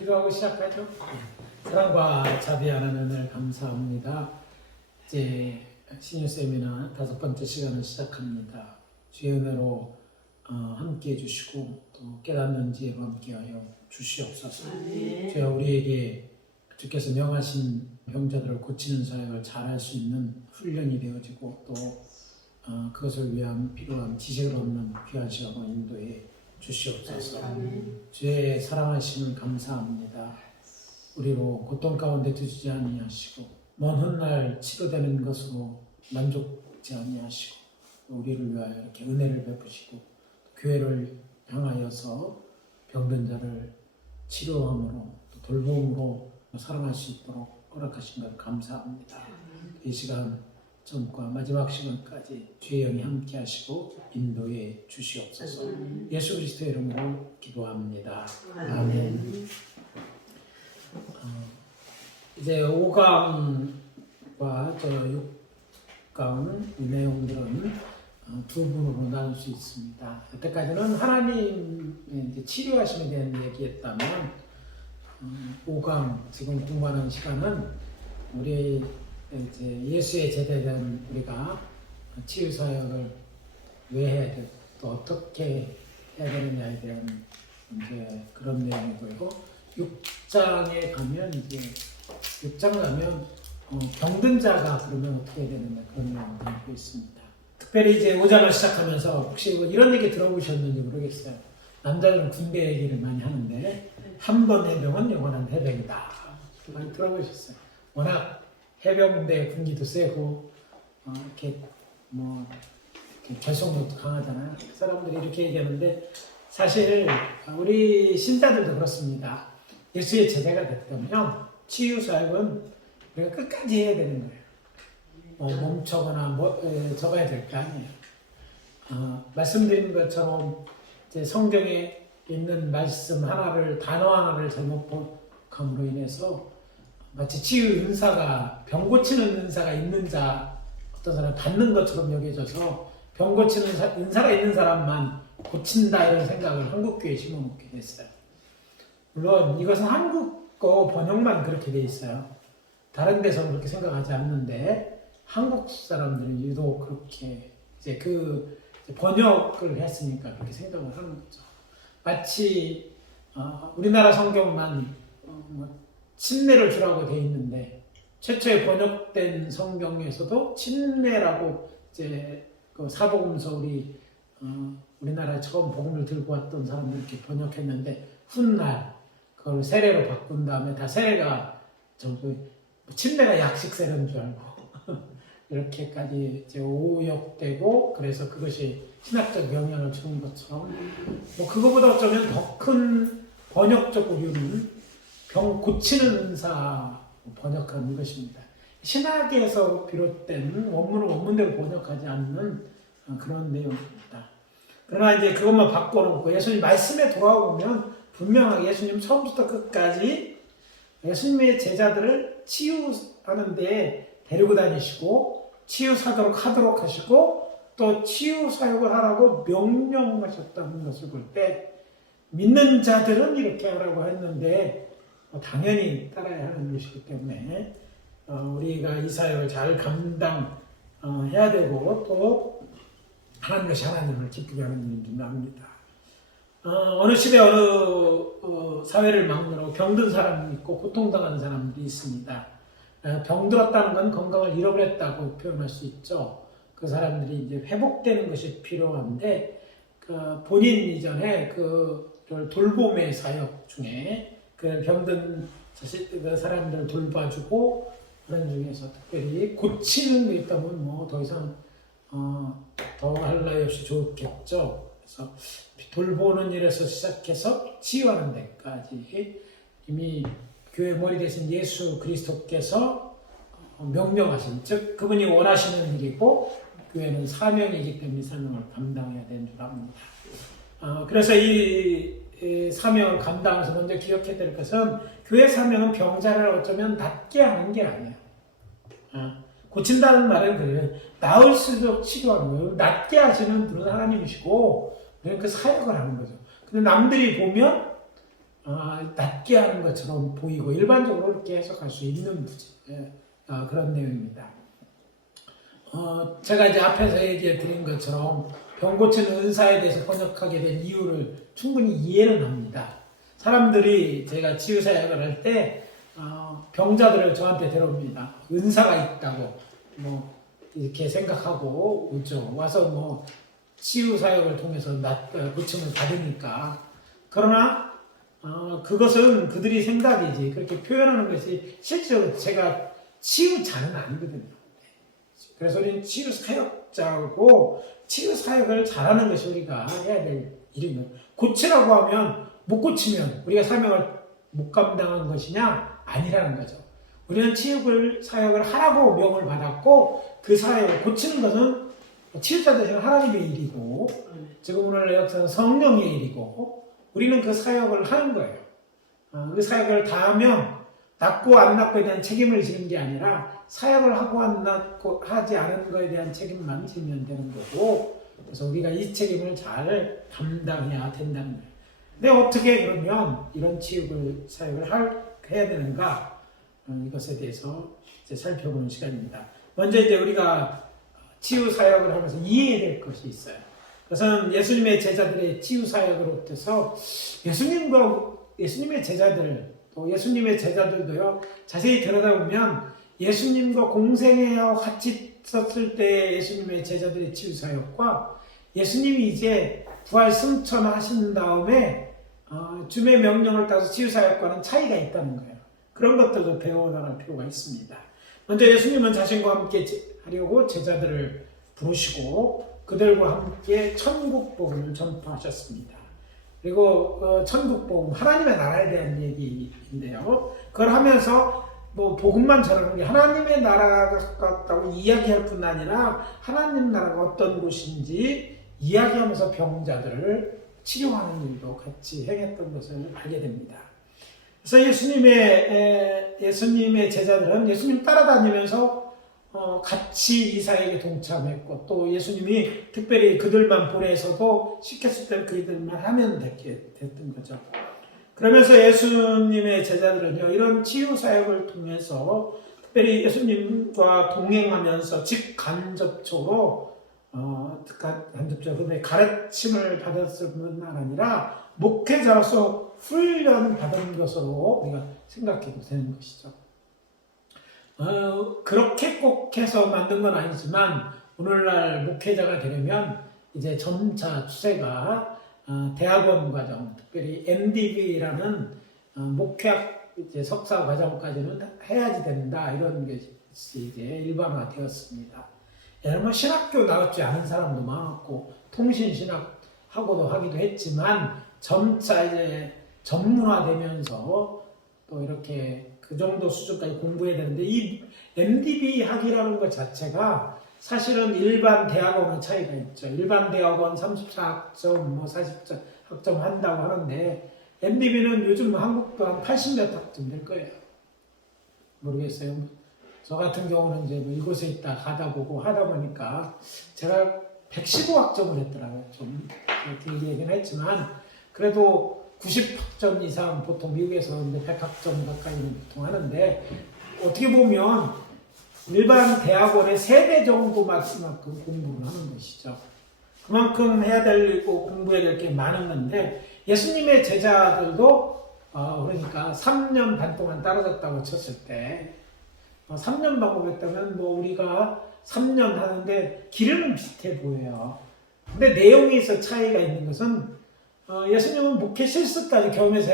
기도하고 시작하죠. 사랑과 자비하는 은혜를 감사합니다. 이제 신유 세미나 5번째 시간을 시작합니다. 주의 은혜로 함께 해주시고 또 깨닫는 지혜로 함께하여 주시옵소서. 주여 우리에게 주께서 명하신 병자들을 고치는 사역을 잘할 수 있는 훈련이 되어지고 또 그것을 위한 필요한 지식을 얻는 귀한 시간으로 인도해 주시옵소서. 주의 사랑하심을 감사합니다. 우리로 고통 가운데 두지 아니하시고 먼 훗날 치료되는 것으로 만족지 아니하시고 우리를 위하여 이렇게 은혜를 베푸시고 교회를 향하여서 병든 자를 치료함으로 또 돌봄으로 사랑할 수 있도록 허락하신 것 감사합니다. 이 시간 전과 마지막 시간까지 주의 영이 함께 하시고 인도해 주시옵소서. 예수 그리스도의 이름으로 기도합니다. 아멘. 이제 5강과 6강 이 내용들은 두 부분으로 나눌 수 있습니다. 여태까지는 하나님의 이제 치료하심에 대한 얘기했다면 5강 지금 공부하는 시간은 우리 이제 예수의 제자된 우리가 치유 사역을 왜 해야 돼, 또 어떻게 해야 되느냐에 대한 이제 그런 내용이고요. 6장에 가면 이제 6장 가면 병든 자가 그러면 어떻게 해야 되느냐 그런 내용을 담고 있습니다. 특별히 이제 5장을 시작하면서 혹시 이런 얘기 들어보셨는지 모르겠어요. 남자들은 군대 얘기를 많이 하는데 한 번 해병은 영원한 해병이다. 많이 들어보셨어요. 워낙 해병대 군기도 세고 이렇게 이렇게 결속력도 강하잖아요. 사람들이 이렇게 얘기하는데 사실 우리 신자들도 그렇습니다. 예수의 제자가 됐다면 치유 사역은 우리가 끝까지 해야 되는 거예요. 멈춰거나 적어야 될 게 아니에요. 말씀드린 것처럼 이제 성경에 있는 말씀 하나를 단어 하나를 잘못 복함으로 인해서 마치 치유 은사가 병 고치는 은사가 있는 자 어떤 사람 받는 것처럼 여겨져서 병 고치는 은사가 있는 사람만 고친다 이런 생각을 한국교회에 심어놓게 됐어요. 물론 이것은 한국어 번역만 그렇게 돼 있어요. 다른 데서는 그렇게 생각하지 않는데 한국 사람들은 유독 그렇게 이제 그 번역을 했으니까 그렇게 생각을 하는 거죠. 마치 우리나라 성경만 침례를 주라고 돼 있는데 최초에 번역된 성경에서도 침례라고 이제 그 사복음서 우리나라에 처음 복음을 들고 왔던 사람들 이렇게 번역했는데 훗날 그걸 세례로 바꾼 다음에 다 세례가 침례가 약식 세례인 줄 알고 이렇게까지 이제 오역되고 그래서 그것이 신학적 영향을 주는 것처럼 그거보다 어쩌면 더 큰 번역적 오류는 병 고치는 은사 번역하는 것입니다. 신학에서 비롯된 원문을 원문대로 번역하지 않는 그런 내용입니다. 그러나 이제 그것만 바꿔놓고 예수님 말씀에 돌아오면 분명하게 예수님 처음부터 끝까지 예수님의 제자들을 치유하는 데 데리고 다니시고 치유사도록 하도록 하시고 또 치유 사역을 하라고 명령하셨다는 것을 볼 때 믿는 자들은 이렇게 하라고 했는데 당연히 따라야 하는 것이기 때문에 우리가 이 사역을 잘 감당해야 되고 또 하는 것이 하나님을 기쁘게 하는 일인 줄 압니다. 어느 시대 어느 사회를 막론하고 병든 사람이 있고 고통당하는 사람들이 있습니다. 병들었다는 건 건강을 잃어버렸다고 표현할 수 있죠. 그 사람들이 이제 회복되는 것이 필요한데 본인 이전에 돌봄의 사역 중에 그 병든 사람들을 돌봐주고 그런 중에서 특별히 고치는 게 있다면 더 이상 더 할 나위 없이 좋겠죠. 그래서 돌보는 일에서 시작해서 치유하는 데까지 이미 교회 머리 대신 예수 그리스도께서 명령하신, 즉 그분이 원하시는 일이고 교회는 사명이기 때문에 사명을 감당해야 되는 줄 압니다. 그래서 이 사명을 감당해서 먼저 기억해야 될 것은 교회 사명은 병자를 어쩌면 낫게 하는 게 아니에요. 고친다는 말은 그래요. 나을 수 있도록 치료하는 거예요. 낫게 하시는 분은 하나님이시고 우리는 그 사역을 하는 거죠. 근데 남들이 보면 낮게 하는 것처럼 보이고 일반적으로 그렇게 해석할 수 있는 그런 내용입니다. 제가 이제 앞에서 얘기해 드린 것처럼 병 고치는 은사에 대해서 번역하게 된 이유를 충분히 이해는 합니다. 사람들이 제가 치유사역을 할 때 병자들을 저한테 데려옵니다. 은사가 있다고 뭐 이렇게 생각하고 오죠. 와서 뭐 치유사역을 통해서 고침을 받으니까. 그러나 그것은 그들이 생각이지 그렇게 표현하는 것이 실제로 제가 치유자는 아니거든요. 그래서 우리는 치유사역자고 치유사역을 잘하는 것이 우리가 해야 될 일인 거예요. 고치라고 하면 못 고치면 우리가 사명을 못 감당한 것이냐? 아니라는 거죠. 우리는 치유사역을 하라고 명을 받았고 그 사역을 고치는 것은 치유자 되시는 하나님의 일이고 지금 오늘 역사는 성령의 일이고 우리는 그 사역을 하는 거예요. 그 사역을 다하면 낫고 안 낫고에 대한 책임을 지는 게 아니라 사역을 하고 안 낫고 하지 않은 것에 대한 책임만 지면 되는 거고 그래서 우리가 이 책임을 잘 감당해야 된다는 거예요. 근데 어떻게 그러면 이런 치유 사역을 해야 되는가? 이것에 대해서 이제 살펴보는 시간입니다. 먼저 이제 우리가 치유 사역을 하면서 이해해야 될 것이 있어요. 그것은 예수님의 제자들의 치유 사역으로 해서 예수님의 제자들 또 예수님의 제자들도요 자세히 들여다보면 예수님과 공생애하고 같이 있었을 때 예수님의 제자들의 치유 사역과 예수님이 이제 부활 승천하신 다음에 주의 명령을 따서 치유 사역과는 차이가 있다는 거예요. 그런 것들도 배워나갈 필요가 있습니다. 먼저 예수님은 자신과 함께 하려고 제자들을 부르시고 그들과 함께 천국 복음을 전파하셨습니다. 그리고 천국 복음, 하나님의 나라에 대한 얘기인데요. 그걸 하면서 뭐 복음만 전하는 게 하나님의 나라가 가깝다고 이야기할 뿐 아니라 하나님 나라가 어떤 곳인지 이야기하면서 병자들을 치료하는 일도 같이 행했던 것을 알게 됩니다. 그래서 예수님의 제자들은 예수님 따라다니면서 같이 이 사역에 동참했고 또 예수님이 특별히 그들만 보내서도 시켰을 때 그들만 하면 됐던 거죠. 그러면서 예수님의 제자들은요 이런 치유 사역을 통해서 특별히 예수님과 동행하면서 직간접적으로 그다음에 가르침을 받았을 뿐만 아니라 목회자로서 훈련 받은 것으로 우리가 생각해도 되는 것이죠. 그렇게 꼭 해서 만든 건 아니지만 오늘날 목회자가 되려면 이제 점차 추세가 대학원 과정, 특별히 MDB라는 목회학 이제 석사 과정까지는 해야지 된다 이런 것이 이제 일반화되었습니다. 여러분 신학교 나왔지 않은 사람도 많았고 통신신학하고도 하기도 했지만 점차 이제 전문화되면서 또 이렇게 그 정도 수준까지 공부해야 되는데 이 MDB 학이라는 것 자체가 사실은 일반 대학원은 차이가 있죠. 일반 대학원 34학점, 뭐 40학점 한다고 하는데 MDB는 요즘 한국도 한 80몇 학점 될 거예요. 모르겠어요. 저 같은 경우는 이제 뭐 이곳에 있다 가다 보고 하다 보니까 제가 115학점을 했더라고요. 좀 길게 얘기는 했지만 그래도 90학점 이상 보통 미국에서 100학점 가까이는 보통 하는데 어떻게 보면 일반 대학원의 3배 정도만큼 공부를 하는 것이죠. 그만큼 해야 되고 공부해야 될 게 많은 건데 예수님의 제자들도 그러니까 3년 반 동안 따라졌다고 쳤을 때 3년 방법했다면 뭐 우리가 3년 하는데 길은 비슷해 보여요. 근데 내용에서 차이가 있는 것은 예수님은 목회 실습까지 경험해서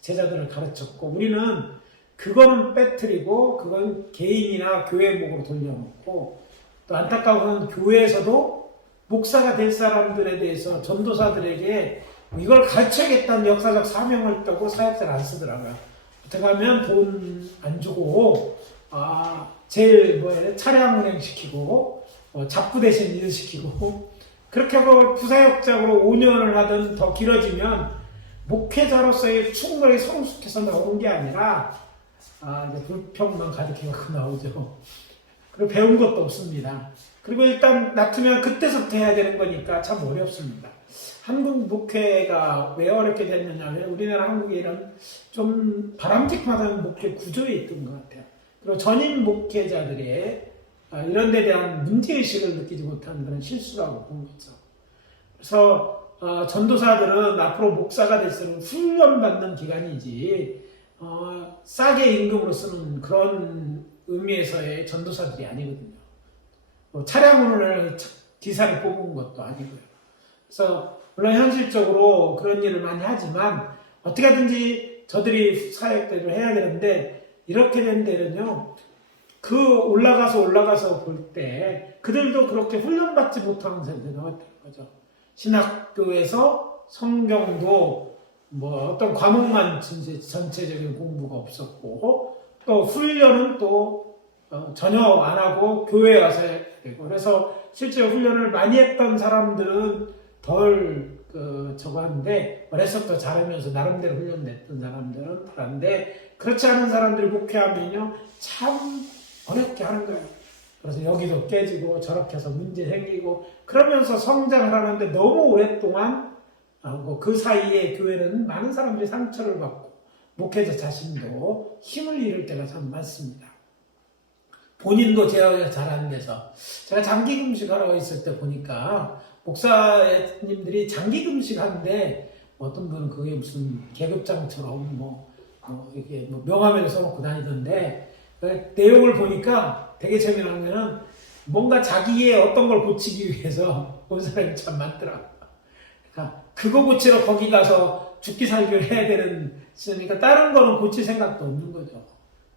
제자들을 가르쳤고 우리는 그거는 빼뜨리고 그건 개인이나 교회 목으로 돌려놓고 또 안타까운 건 교회에서도 목사가 될 사람들에 대해서 전도사들에게 이걸 가르쳐야겠다는 역사적 사명을 빼고 사역자를 안 쓰더라고요. 어떻게 하면 돈 안 주고 제일 차량 운행시키고 잡부 대신 일 시키고 그렇게 하고 부사역적으로 5년을 하든 더 길어지면 목회자로서의 충분히 성숙해서 나오는 게 아니라 이제 불평만 가득해갖고 나오죠. 그리고 배운 것도 없습니다. 그리고 일단 놔두면 그때서부터 해야 되는 거니까 참 어렵습니다. 한국 목회가 왜 어렵게 됐느냐면 우리나라 한국에 이런 좀 바람직하다는 목회 구조에 있던 것 같아요. 그리고 전임 목회자들의 이런 데 대한 문제의식을 느끼지 못하는 그런 실수라고 본 거죠. 그래서 전도사들은 앞으로 목사가 될수록 훈련받는 기간이지 싸게 임금으로 쓰는 그런 의미에서의 전도사들이 아니거든요. 차량으로 기사를 뽑은 것도 아니고요. 그래서 물론 현실적으로 그런 일을 많이 하지만 어떻게 하든지 저들이 사역대로 해야 되는데 이렇게 된 데는요. 그 올라가서 볼 때 그들도 그렇게 훈련받지 못하는 세대가 되는 거죠. 신학교에서 성경도 뭐 어떤 과목만 전체적인 공부가 없었고 또 훈련은 또 전혀 안 하고 교회에 와서 해야 되고 그래서 실제 훈련을 많이 했던 사람들은 덜 저거 하는데 어렸을 잘하면서 나름대로 훈련됐던 사람들은 그런데 그렇지 않은 사람들이 목회하면요 참 어렵게 하는 거예요. 그래서 여기도 깨지고 저렇게 해서 문제 생기고 그러면서 성장을 하는데 너무 오랫동안 그 사이에 교회는 많은 사람들이 상처를 받고 목회자 자신도 힘을 잃을 때가 참 많습니다. 본인도 제어가 잘 안 돼서 제가 장기 금식하러 있을 때 보니까 목사님들이 장기 금식하는데 어떤 분은 그게 무슨 계급장처럼 이렇게 명함에도 써놓고 다니던데 그 내용을 보니까 되게 재미난 거는 뭔가 자기의 어떤 걸 고치기 위해서 온 사람이 참 많더라고요. 그러니까 그거 고치러 거기 가서 죽기 살기를 해야 되는 시점이니까 다른 거는 고칠 생각도 없는 거죠.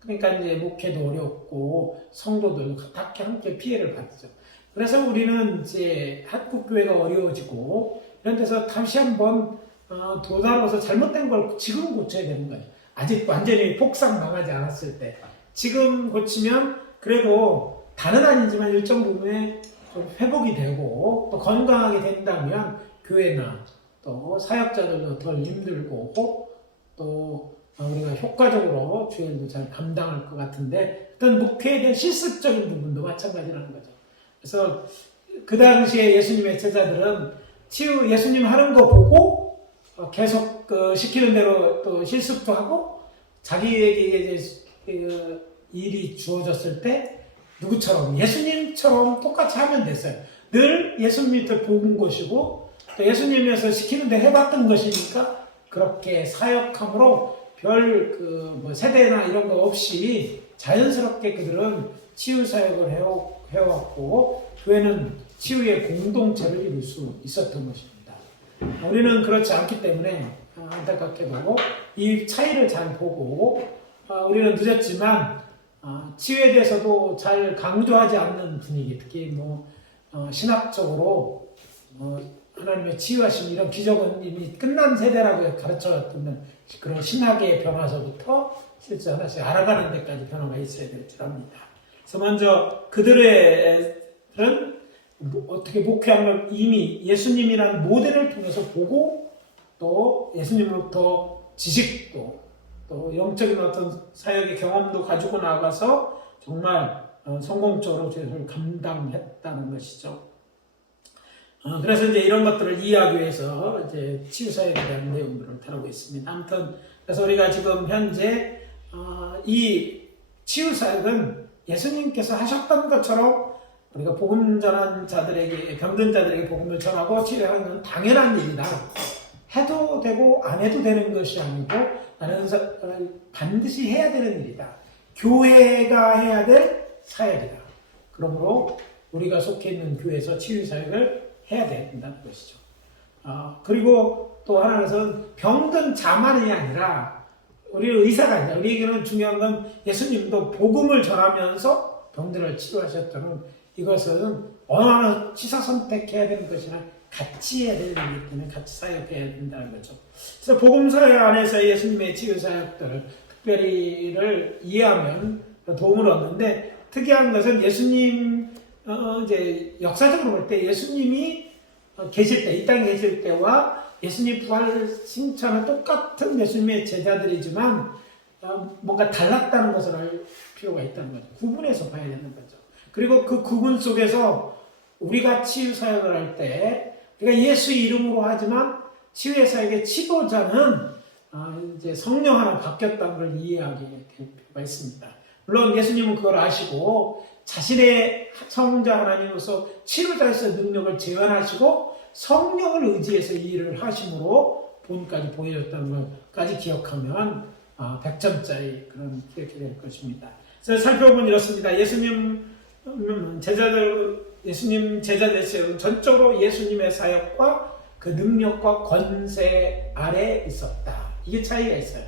그러니까 이제 목회도 어렵고 성도도 딱히 함께 피해를 받죠. 그래서 우리는 이제 한국교회가 어려워지고 이런 데서 다시 한번 도달해서 잘못된 걸 지금 고쳐야 되는 거예요. 아직 완전히 폭삭 망하지 않았을 때 지금 고치면 그래도 다는 아니지만 일정 부분에 좀 회복이 되고 또 건강하게 된다면 교회나 또 사역자들도 덜 힘들고 또 우리가 효과적으로 주일도 잘 감당할 것 같은데 어떤 목회에 대한 실습적인 부분도 마찬가지라는 거죠. 그래서 그 당시에 예수님의 제자들은 예수님 하는 거 보고 계속 시키는 대로 또 실습도 하고 자기에게 이제 일이 주어졌을 때 누구처럼 예수님처럼 똑같이 하면 됐어요. 늘 예수님한테 본 것이고 또 예수님에서 시키는 대 해봤던 것이니까 그렇게 사역함으로 별 세대나 이런 거 없이 자연스럽게 그들은 치유 사역을 해왔고 교회는 치유의 공동체를 이룰 수 있었던 것입니다. 우리는 그렇지 않기 때문에 안타깝게도 이 차이를 잘 보고 우리는 늦었지만 치유에 대해서도 잘 강조하지 않는 분위기, 특히 신학적으로 하나님의 치유하심 이런 기적은 이미 끝난 세대라고 가르쳐왔던 그런 신학의 변화서부터 실제 하나씩 알아가는 데까지 변화가 있어야 될 줄 압니다. 그래서 먼저 그들은 어떻게 목회하면 이미 예수님이라는 모델을 통해서 보고 또 예수님으로부터 지식도 또 영적인 어떤 사역의 경험도 가지고 나가서 정말 성공적으로 죄를 감당했다는 것이죠. 그래서 이제 이런 것들을 이해하기 위해서 이제 치유사역에 대한 내용들을 다루고 있습니다. 아무튼 그래서 우리가 지금 현재 이 치유사역은 예수님께서 하셨던 것처럼 우리가 복음 전한 자들에게 병든 자들에게 복음을 전하고 치료하는 건 당연한 일이다. 해도 되고 안 해도 되는 것이 아니고 나는 반드시 해야 되는 일이다. 교회가 해야 될 사역이다. 그러므로 우리가 속해 있는 교회에서 치유사역을 해야 된다는 것이죠. 그리고 또 하나는 병든 자만이 아니라 우리 의사가 아니라 우리에게는 중요한 건 예수님도 복음을 전하면서 병들을 치료하셨다는 이것은 어느 하나 취사 선택해야 되는 것이나 같이 해야 되는 일이기 때문에 같이 사역해야 된다는 거죠. 그래서 복음사역 안에서 예수님의 치유사역들을 특별히를 이해하면 도움을 얻는데 특이한 것은 예수님 이제 역사적으로 볼 때 예수님이 계실 때, 이 땅에 계실 때와 예수님 부활 신천은 똑같은 예수님의 제자들이지만 뭔가 달랐다는 것을 알 필요가 있다는 거죠. 구분해서 봐야 되는 거죠. 그리고 그 구분 속에서 우리가 치유 사역을 할 때 그러니까 예수 이름으로 하지만 치유의 사역의 지도자는 이제 성령 하나 바뀌었다는 걸 이해하게 될 필요가 있습니다. 물론 예수님은 그걸 아시고 자신의 성자 하나님으로서 치료자에서 능력을 재현하시고 성령을 의지해서 이 일을 하심으로 본까지 보여줬다는 것까지 기억하면 100점짜리 그런 기억이 될 것입니다. 그래서 살펴보면 이렇습니다. 예수님 제자들은 전적으로 예수님의 사역과 그 능력과 권세 아래 있었다. 이게 차이가 있어요.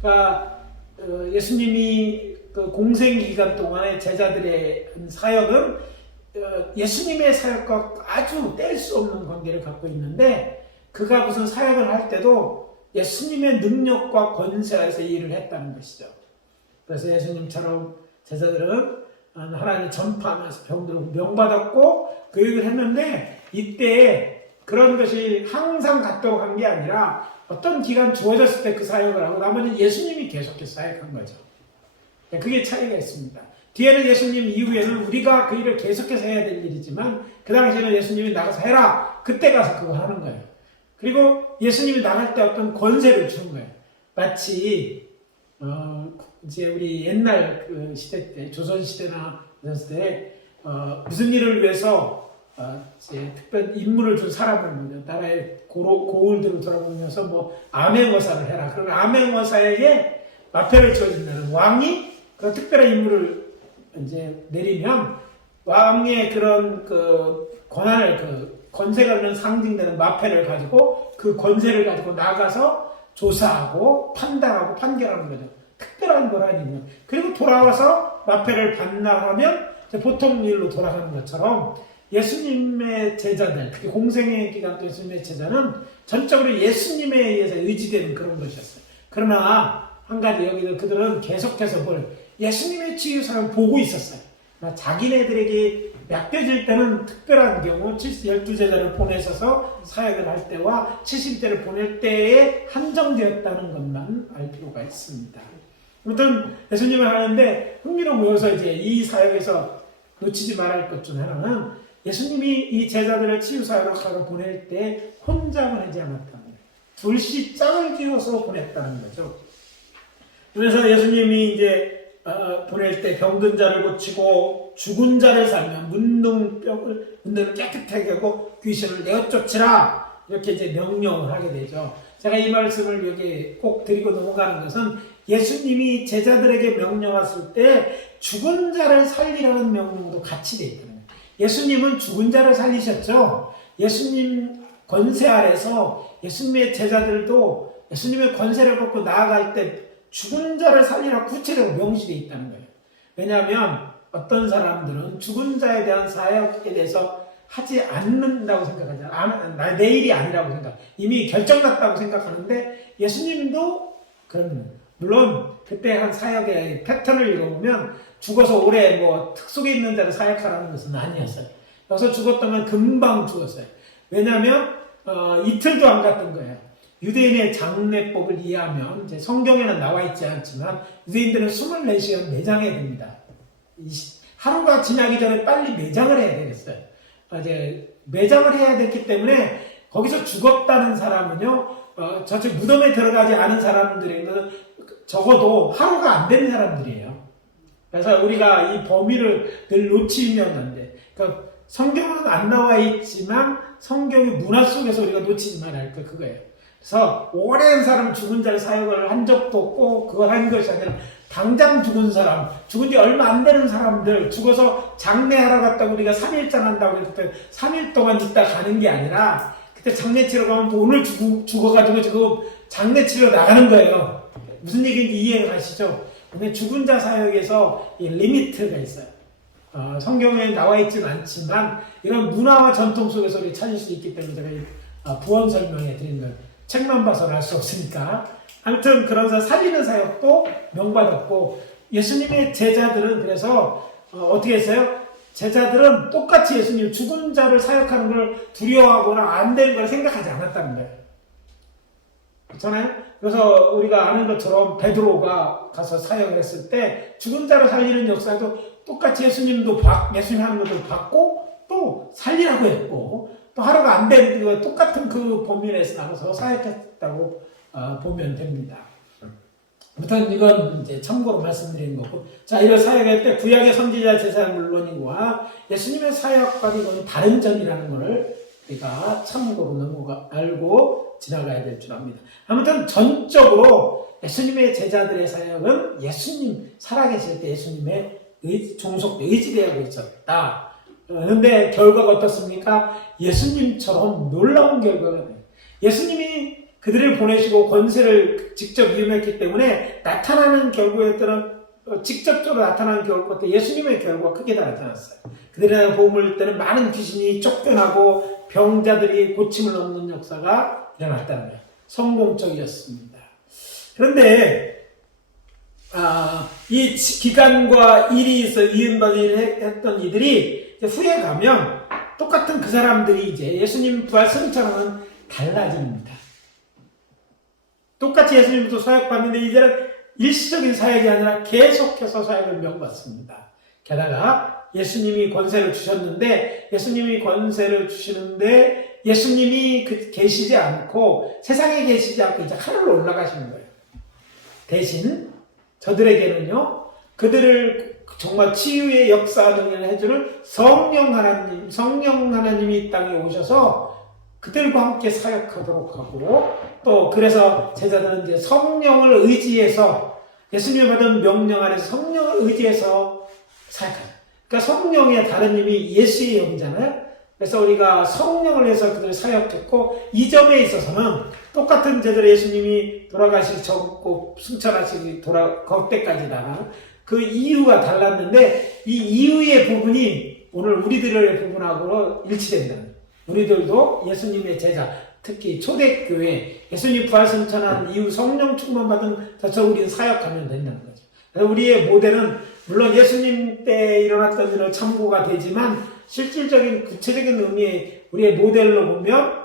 그러니까 예수님이 그 공생 기간 동안에 제자들의 사역은 예수님의 사역과 아주 뗄 수 없는 관계를 갖고 있는데 그가 무슨 사역을 할 때도 예수님의 능력과 권세 아래서 일을 했다는 것이죠. 그래서 예수님처럼 제자들은 하나님을 전파하면서 병들고 명받았고 그 얘기를 했는데 이때 그런 것이 항상 갖도록 한 게 아니라 어떤 기간 주어졌을 때 그 사역을 하고 나머지는 예수님이 계속해서 사역한 거죠. 그게 차이가 있습니다. 뒤에는 예수님 이후에는 우리가 그 일을 계속해서 해야 될 일이지만 그 당시에는 예수님이 나가서 해라. 그때 가서 그거 하는 거예요. 그리고 예수님이 나갈 때 어떤 권세를 주는 거예요. 마치 이제 우리 옛날 그 시대 때 조선 시대나 이런 시대에 무슨 일을 위해서 이제 특별 임무를 준 사람을 나라의 고을들을 돌아보면서 뭐 암행어사를 해라. 그러면 암행어사에게 마패를 주어진다는 왕이 그 특별한 임무를 이제 내리면 왕의 그런 그 권한을 그 권세가 있는 상징되는 마패를 가지고 그 권세를 가지고 나가서 조사하고 판단하고 판결하는 거죠. 특별한 권한이면 그리고 돌아와서 마패를 반납하면 보통 일로 돌아가는 것처럼 예수님의 제자들, 특히 공생의 기간 때 예수님의 제자는 전적으로 예수님에 의해서 의지되는 그런 것이었어요. 그러나 한 가지 여기 그들은 계속해서 뭘 예수님의 치유사를 보고 있었어요. 자기네들에게 맡겨질 때는 특별한 경우 12제자를 보내셔서 사역을 할 때와 70대를 보낼 때에 한정되었다는 것만 알 필요가 있습니다. 아무튼 예수님을 하는데 흥미로운 모여서 이제 이 사역에서 놓치지 말아야 할 것 중 하나는 예수님이 이 제자들을 치유사역으로 보낼 때 혼자 보내지 않았다는 거예요. 둘씩 짝을 지어서 보냈다는 거죠. 그래서 예수님이 이제 보낼 때 병든 자를 고치고 죽은 자를 살면 문둥을 깨끗하게 하고 귀신을 내어쫓으라 이렇게 이제 명령을 하게 되죠. 제가 이 말씀을 여기 꼭 드리고 넘어가는 것은 예수님이 제자들에게 명령하실 때 죽은 자를 살리라는 명령도 같이 되어 있거든요. 예수님은 죽은 자를 살리셨죠. 예수님 권세 아래서 예수님의 제자들도 예수님의 권세를 갖고 나아갈 때 죽은 자를 살리라 구체적으로 명시되어 있다는 거예요. 왜냐하면 어떤 사람들은 죽은 자에 대한 사역에 대해서 하지 않는다고 생각하잖아요. 내일이 아니라고 생각. 이미 결정났다고 생각하는데 예수님도 그런 물론 그때 한 사역의 패턴을 읽어보면 죽어서 오래 뭐 특속에 있는 자를 사역하라는 것은 아니었어요. 여기서 죽었다면 금방 죽었어요. 왜냐하면 이틀도 안 갔던 거예요. 유대인의 장례법을 이해하면 이제 성경에는 나와 있지 않지만 유대인들은 24시간 매장해야 됩니다. 하루가 지나기 전에 빨리 매장을 해야 되겠어요. 이제 매장을 해야 됐기 때문에 거기서 죽었다는 사람은요, 저쪽 무덤에 들어가지 않은 사람들에게는 적어도 하루가 안 되는 사람들이에요. 그래서 우리가 이 범위를 늘 놓치면 안 돼. 그러니까 성경은 안 나와 있지만 성경의 문화 속에서 우리가 놓치지 말아야 할 거 그거예요. 그래서 오랜 사람 죽은 자를 사역을 한 적도 없고 그걸 한 것이 아니라 당장 죽은 사람, 죽은 지 얼마 안 되는 사람들, 죽어서 장례하러 갔다고 우리가 3일장 한다고 그때 3일 동안 있다 가는 게 아니라 그때 장례 치러 가면 또 오늘 죽어가지고 지금 장례 치러 나가는 거예요. 무슨 얘기인지 이해가 가시죠? 근데 죽은 자 사역에서 이 리미트가 있어요. 성경에 나와 있지는 않지만 이런 문화와 전통 속에서 우리 찾을 수 있기 때문에 제가 부언 설명해 드리는 거예요. 책만 봐서는 알 수 없으니까. 아무튼 그러면서 살리는 사역도 명받았고 예수님의 제자들은 그래서 어떻게 했어요? 제자들은 똑같이 예수님 죽은 자를 사역하는 걸 두려워하거나 안 되는 걸 생각하지 않았다는 거예요. 그렇잖아요? 그래서 우리가 아는 것처럼 베드로가 가서 사역을 했을 때 죽은 자를 살리는 역사도 똑같이 예수님 하는 것을 받고 또 살리라고 했고 또 하루가 안 된 똑같은 그 범위 내에서 나가서 사역했다고 보면 됩니다. 아무튼 이건 이제 참고로 말씀드리는 거고, 자, 이런 사역할 때 구약의 선지자 제사는 물론이고 예수님의 사역과는 이건 다른 점이라는 것을 우리가 참고로 알고 지나가야 될 줄 압니다. 아무튼 전적으로 예수님의 제자들의 사역은 예수님 살아계실 때 예수님의 종속돼 의지되고 있었다. 그런데 결과가 어떻습니까? 예수님처럼 놀라운 결과가 돼요. 예수님이 그들을 보내시고 권세를 직접 이용했기 때문에 나타나는 결과였던 직접적으로 나타나는 결과도 예수님의 결과가 크게 나타났어요. 그들의 복음을 때는 많은 귀신이 쫓겨나고 병자들이 고침을 얻는 역사가 일어났다는 거예요. 성공적이었습니다. 그런데 이 기간과 일이 있어 이은박을 했던 이들이 후에 가면 똑같은 그 사람들이 이제 예수님 부활 승천하는 달라집니다. 똑같이 예수님도 사역받는데 이제는 일시적인 사역이 아니라 계속해서 사역을 명받습니다. 게다가 예수님이 권세를 주셨는데 예수님이 계시지 않고 세상에 계시지 않고 이제 하늘로 올라가시는 거예요. 대신 저들에게는요, 그들을 정말 치유의 역사를 해주는 성령 하나님이 이 땅에 오셔서 그들과 함께 사역하도록 하고, 또 그래서 제자들은 이제 성령을 의지해서 예수님이 받은 명령 안에서 성령을 의지해서 사역하죠. 그러니까 성령의 다른 이름이 예수의 영이잖아요. 그래서 우리가 성령을 해서 그들을 사역했고, 이 점에 있어서는 똑같은 제대로 예수님이 돌아가시기 전고 승천하시기 그때까지다가 그 이유가 달랐는데, 이 이유의 부분이 오늘 우리들의 부분하고 일치된다는 거예요. 우리들도 예수님의 제자, 특히 초대교회, 예수님 부활승천한 이후 성령 충만받은 저처럼 우리는 사역하면 된다는 거죠. 그래서 우리의 모델은 물론 예수님 때 일어났던 일은 참고가 되지만 실질적인 구체적인 의미의 우리의 모델로 보면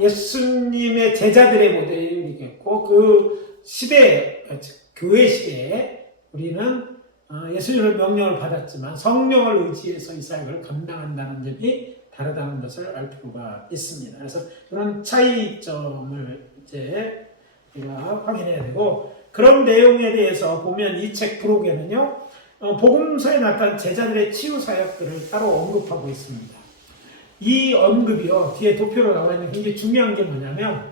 예수님의 제자들의 모델이겠고, 그 시대, 교회 시대에 우리는 예수님의 명령을 받았지만 성령을 의지해서 이 사역을 감당한다는 점이 다르다는 것을 알 필요가 있습니다. 그래서 그런 차이점을 이제 우리가 확인해야 되고, 그런 내용에 대해서 보면 이 책 부록에는요, 복음서에 나타난 제자들의 치유 사역들을 따로 언급하고 있습니다. 이 언급이요, 뒤에 도표로 나와 있는 굉장히 중요한 게 뭐냐면,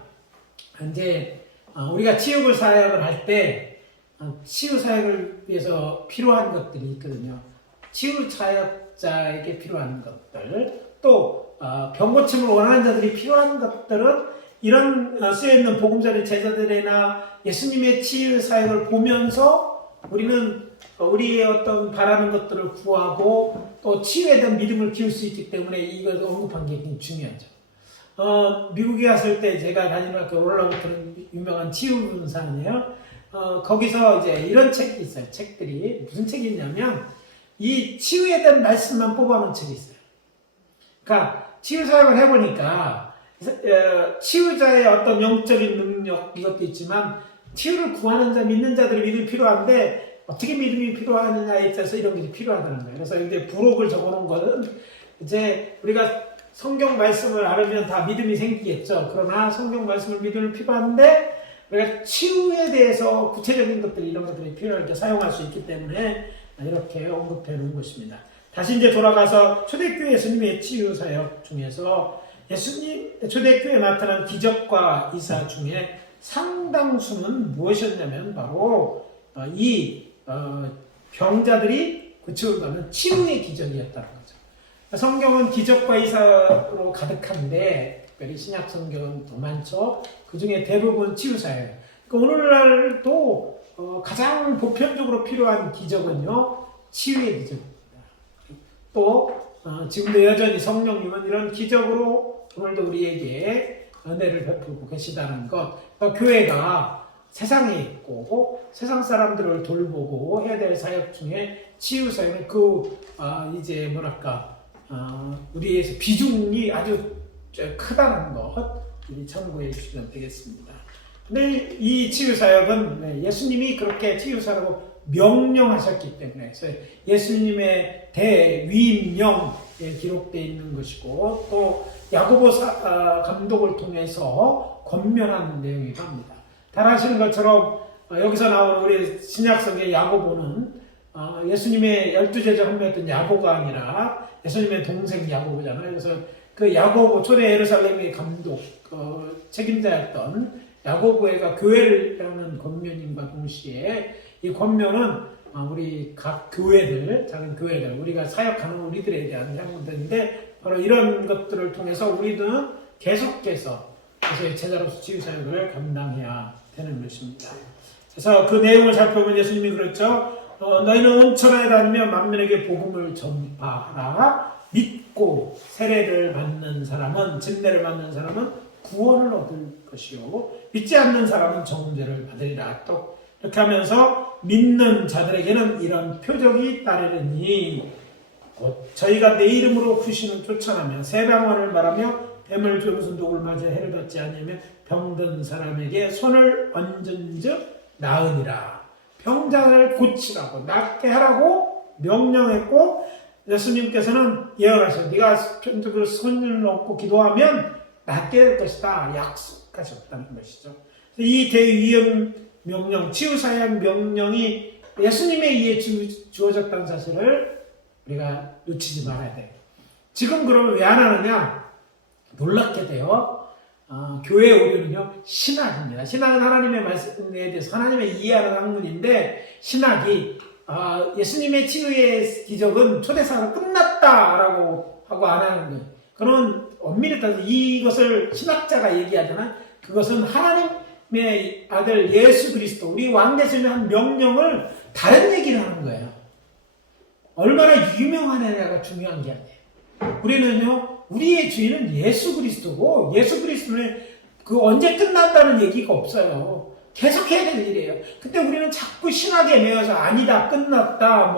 이제 우리가 치유 사역을 할 때 치유 사역을 위해서 필요한 것들이 있거든요. 치유 사역자에게 필요한 것들, 또 병고침을 원하는 자들이 필요한 것들은 이런 쓰여있는 복음자의 제자들이나 예수님의 치유 사역을 보면서 우리는 우리의 어떤 바라는 것들을 구하고 또 치유에 대한 믿음을 키울 수 있기 때문에 이걸 언급한 게 굉장히 중요하죠. 미국에 갔을 때 제가 다니는 학교 올라오는 유명한 치유분사네요. 거기서 이제 이런 책이 있어요. 책들이 무슨 책이 있냐면 이 치유에 대한 말씀만 뽑아놓은 책이 있어요. 그러니까 치유 사역을 해보니까 치유자의 어떤 영적인 능력 이것도 있지만 치유를 구하는 자, 믿는 자들이 믿음이 필요한데 어떻게 믿음이 필요하느냐에 있어서 이런 게 필요하다는 거예요. 그래서 이제 부록을 적어놓은 거는 이제 우리가 성경 말씀을 알으면 다 믿음이 생기겠죠. 그러나 성경 말씀을 믿음이 필요한데 우리가 치유에 대해서 구체적인 것들 이런 것들이 필요할 때 사용할 수 있기 때문에 이렇게 언급해 놓은 것입니다. 다시 이제 돌아가서 초대교회 예수님의 치유 사역 중에서 예수님 초대교회에 나타난 기적과 이사 중에 상당수는 무엇이었냐면 바로 이 병자들이 고침을 받는 치유의 기적이었다는 거죠. 성경은 기적과 이사로 가득한데 특별히 신약 성경은 더 많죠. 그 중에 대부분 치유 사역. 그러니까 오늘날도 가장 보편적으로 필요한 기적은요, 치유의 기적입니다. 또 지금도 여전히 성령님은 이런 기적으로 오늘도 우리에게 은혜를 베풀고 계시다는 것. 그러니까 교회가 세상에 있고 세상 사람들을 돌보고 해야 될 사역 중에 치유 사역은 이제 우리에서 비중이 아주 크다는 것 참고해 주시면 되겠습니다. 근데 이 치유사역은 예수님이 그렇게 치유사라고 명령하셨기 때문에 예수님의 대위임령에 기록되어 있는 것이고 또 야고보 감독을 통해서 권면하는 내용이기도 합니다. 잘 아시는 것처럼 여기서 나오는 우리 신약성의 야고보는 예수님의 12제자 한 명이었던 야고가 아니라 예수님의 동생 야고보잖아요. 그래서 그 야고보 초대 예루살렘의 감독 책임자였던 야고보가 교회를 향하는 권면임과 동시에 이 권면은 우리 각 교회들, 작은 교회들, 우리가 사역하는 우리들에 대한 향문들인데 바로 이런 것들을 통해서 우리는 계속해서 그래서 제자로서 치유사역을 감당해야 되는 것입니다. 그래서 그 내용을 살펴보면 예수님이 그랬죠. 너희는 온 천하에 다니며 만민에게 복음을 전파하라. 믿고 세례를 받는 사람은 진례를 받는 사람은 구원을 얻을 것이요 믿지 않는 사람은 정죄를 받으리라. 또 이렇게 하면서 믿는 자들에게는 이런 표적이 따르리니 곧 저희가 내 이름으로 구신을 쫓아내며 새 방언을 말하며 뱀을 조무슨 독을 맞아 해를 받지 않으며 병든 사람에게 손을 얹은즉 나으니라. 병자를 고치라고 낫게 하라고 명령했고 예수님께서는 예언하셨어요. 네가 손을 놓고 기도하면 낫게 될 것이다. 약속하셨다는 것이죠. 이 대위험 명령, 치유사역 명령이 예수님에 의해 주어졌다는 사실을 우리가 놓치지 말아야 돼요. 지금 그러면 왜 안 하느냐? 놀랍게도요. 교회에 오면은요 신학입니다. 신학은 하나님의 말씀에 대해서 하나님의 이해하는 학문인데 신학이 예수님의 치유의 기적은 초대사가 끝났다라고 하고 안 하는 거예요. 그런 엄밀히 따져서 이것을 신학자가 얘기하잖아요. 그것은 하나님의 아들 예수 그리스도 우리 왕 대신에 한 명령을 다른 얘기를 하는 거예요. 얼마나 유명하느냐가 중요한 게 아니에요. 우리는요 우리의 주인은 예수 그리스도고 예수 그리스도는 그 언제 끝난다는 얘기가 없어요. 계속 해야 되는 일이에요. 근데 우리는 자꾸 신학에 매여서 아니다 끝났다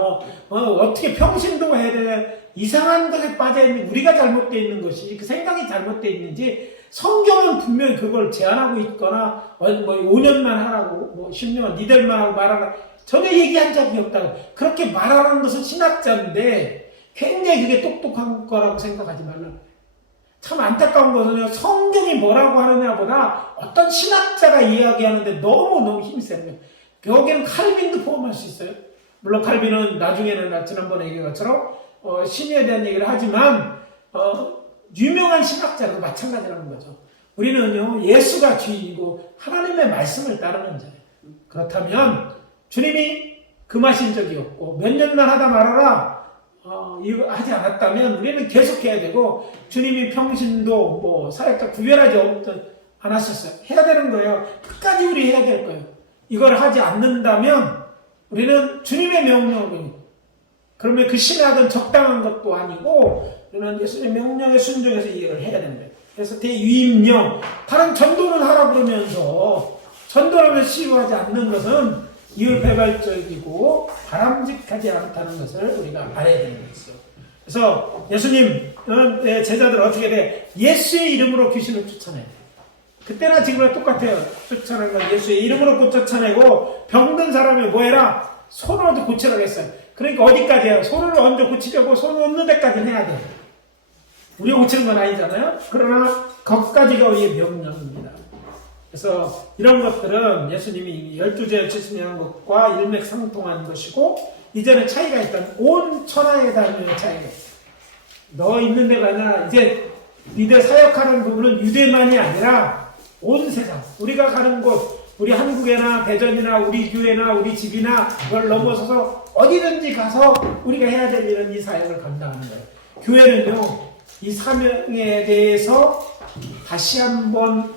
어떻게 평신도 해야 돼 이상한 것에 빠져있는 우리가 잘못되어 있는 것이 그 생각이 잘못되어 있는지 성경은 분명히 그걸 제한하고 있거나 5년만 하라고 10년 니들만 하고 말하라 전혀 얘기한 적이 없다고 그렇게 말하는 것은 신학자인데 굉장히 그게 똑똑한 거라고 생각하지 말라고. 참 안타까운 것은요, 성경이 뭐라고 하느냐보다 어떤 신학자가 이야기하는데 너무너무 힘이 센 거예요. 여기는 칼빈도 포함할 수 있어요. 물론 칼빈은 나중에는 지난번에 얘기한 것처럼 신에 대한 얘기를 하지만 유명한 신학자도 마찬가지라는 거죠. 우리는요, 예수가 주인이고 하나님의 말씀을 따르는 자예요. 그렇다면 주님이 금하신 적이 없고 몇 년만 하다 말아라 이거 하지 않았다면 우리는 계속해야 되고 주님이 평신도 사역자 구별하지 않았었어요. 해야 되는 거예요. 끝까지 우리 해야 될 거예요. 이걸 하지 않는다면 우리는 주님의 명령을 그러면 그 신학은 적당한 것도 아니고 우리는 예수님의 명령에 순종해서 이해를 해야 되는 거예요. 그래서 대위임령 다른 전도를 하라 그러면서 전도를 치유하지 않는 것은 이율배발적이고 바람직하지 않다는 것을 우리가 알아야 되는 것이죠. 그래서 예수님의 제자들 어떻게 돼? 예수의 이름으로 귀신을 쫓아내요. 그때나 지금이나 똑같아요. 쫓아내는 건 예수의 이름으로 쫓아내고 병든 사람이 뭐 해라? 손을 얹어 고치라고 했어요. 그러니까 어디까지 해요? 손을 얹어 고치려고 손을 얹는 데까지는 해야 돼요. 우리가 고치는 건 아니잖아요. 그러나 거기까지가 우리의 명령입니다. 그래서 이런 것들은 예수님이 12제를 치신다는 것과 일맥상통한 것이고 이제는 차이가 있다면 온 천하에 다니는 차이가 있어요. 너 있는 데가 아니라 이제 니들 사역하는 부분은 유대만이 아니라 온 세상 우리가 가는 곳 우리 한국이나 대전이나 우리 교회나 우리 집이나 그걸 넘어서서 어디든지 가서 우리가 해야 될 일은 이 사역을 감당하는 거예요. 교회는요 이 사명에 대해서 다시 한번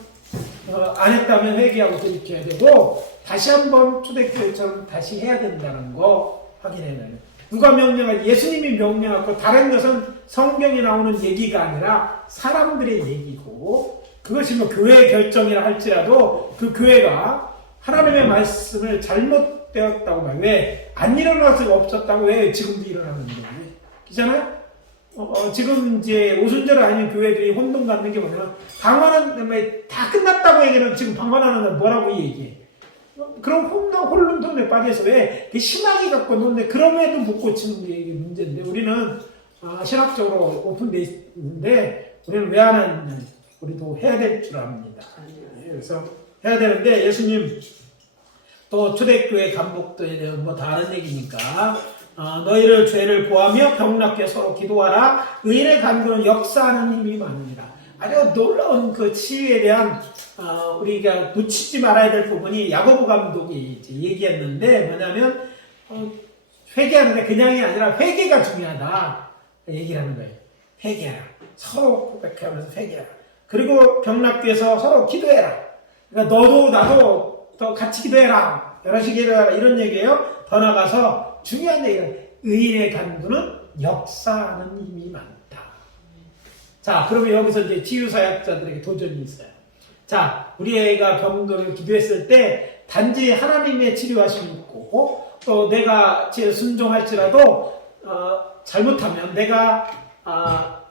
안 했다면 회개하고 돌이켜야 되고 다시 한번 초대교회처럼 다시 해야 된다는 거 확인해야 돼요. 누가 명령하지? 예수님이 명령하고 다른 것은 성경에 나오는 얘기가 아니라 사람들의 얘기고 그것이 교회의 결정이라 할지라도 그 교회가 하나님의 말씀을 잘못되었다고 말 왜? 안 일어날 수가 없었다고 왜 지금도 일어나는 거예요? 그렇잖아요? 지금 이제 오순절 아닌 교회들이 혼돈 갖는 게 뭐냐면 방언은 다 끝났다고 얘기하면 지금 방언하는 건 뭐라고 얘기해? 그럼 혼돈에 빠져서 왜 심하게 갖고 놓는데 그럼에도 못 고치는 게 이게 문제인데 우리는 신학적으로 오픈돼 있는데 우리는 왜 안 하느냐? 우리도 해야 될 줄 압니다. 그래서 해야 되는데 예수님 또 초대교회 감독도에 뭐 다른 얘기니까 너희를 죄를 고하며 병낫게 서로 기도하라. 의인의 간구는 역사하는 힘이 많으니라. 아주 놀라운 그 치유에 대한 우리가 놓치지 말아야 될 부분이 야고보 감독이 이제 얘기했는데 뭐냐면 회개하는데 그냥이 아니라 회개가 중요하다 얘기를 하는 거예요. 회개하라. 서로 고백하면서 회개하라. 그리고 병낫게 해서 서로 기도해라. 그러니까 너도 나도 더 같이 기도해라. 여럿이 기도해라. 이런 얘기예요. 더 나가서 중요한 얘기가 의인의 간구는 역사하는 힘이 많다. 자, 그러면 여기서 이제 치유사역자들에게 도전이 있어요. 자, 우리 애가 병들어 기도했을 때 단지 하나님의 치료하심이 있고 또 내가 순종할지라도 잘못하면 내가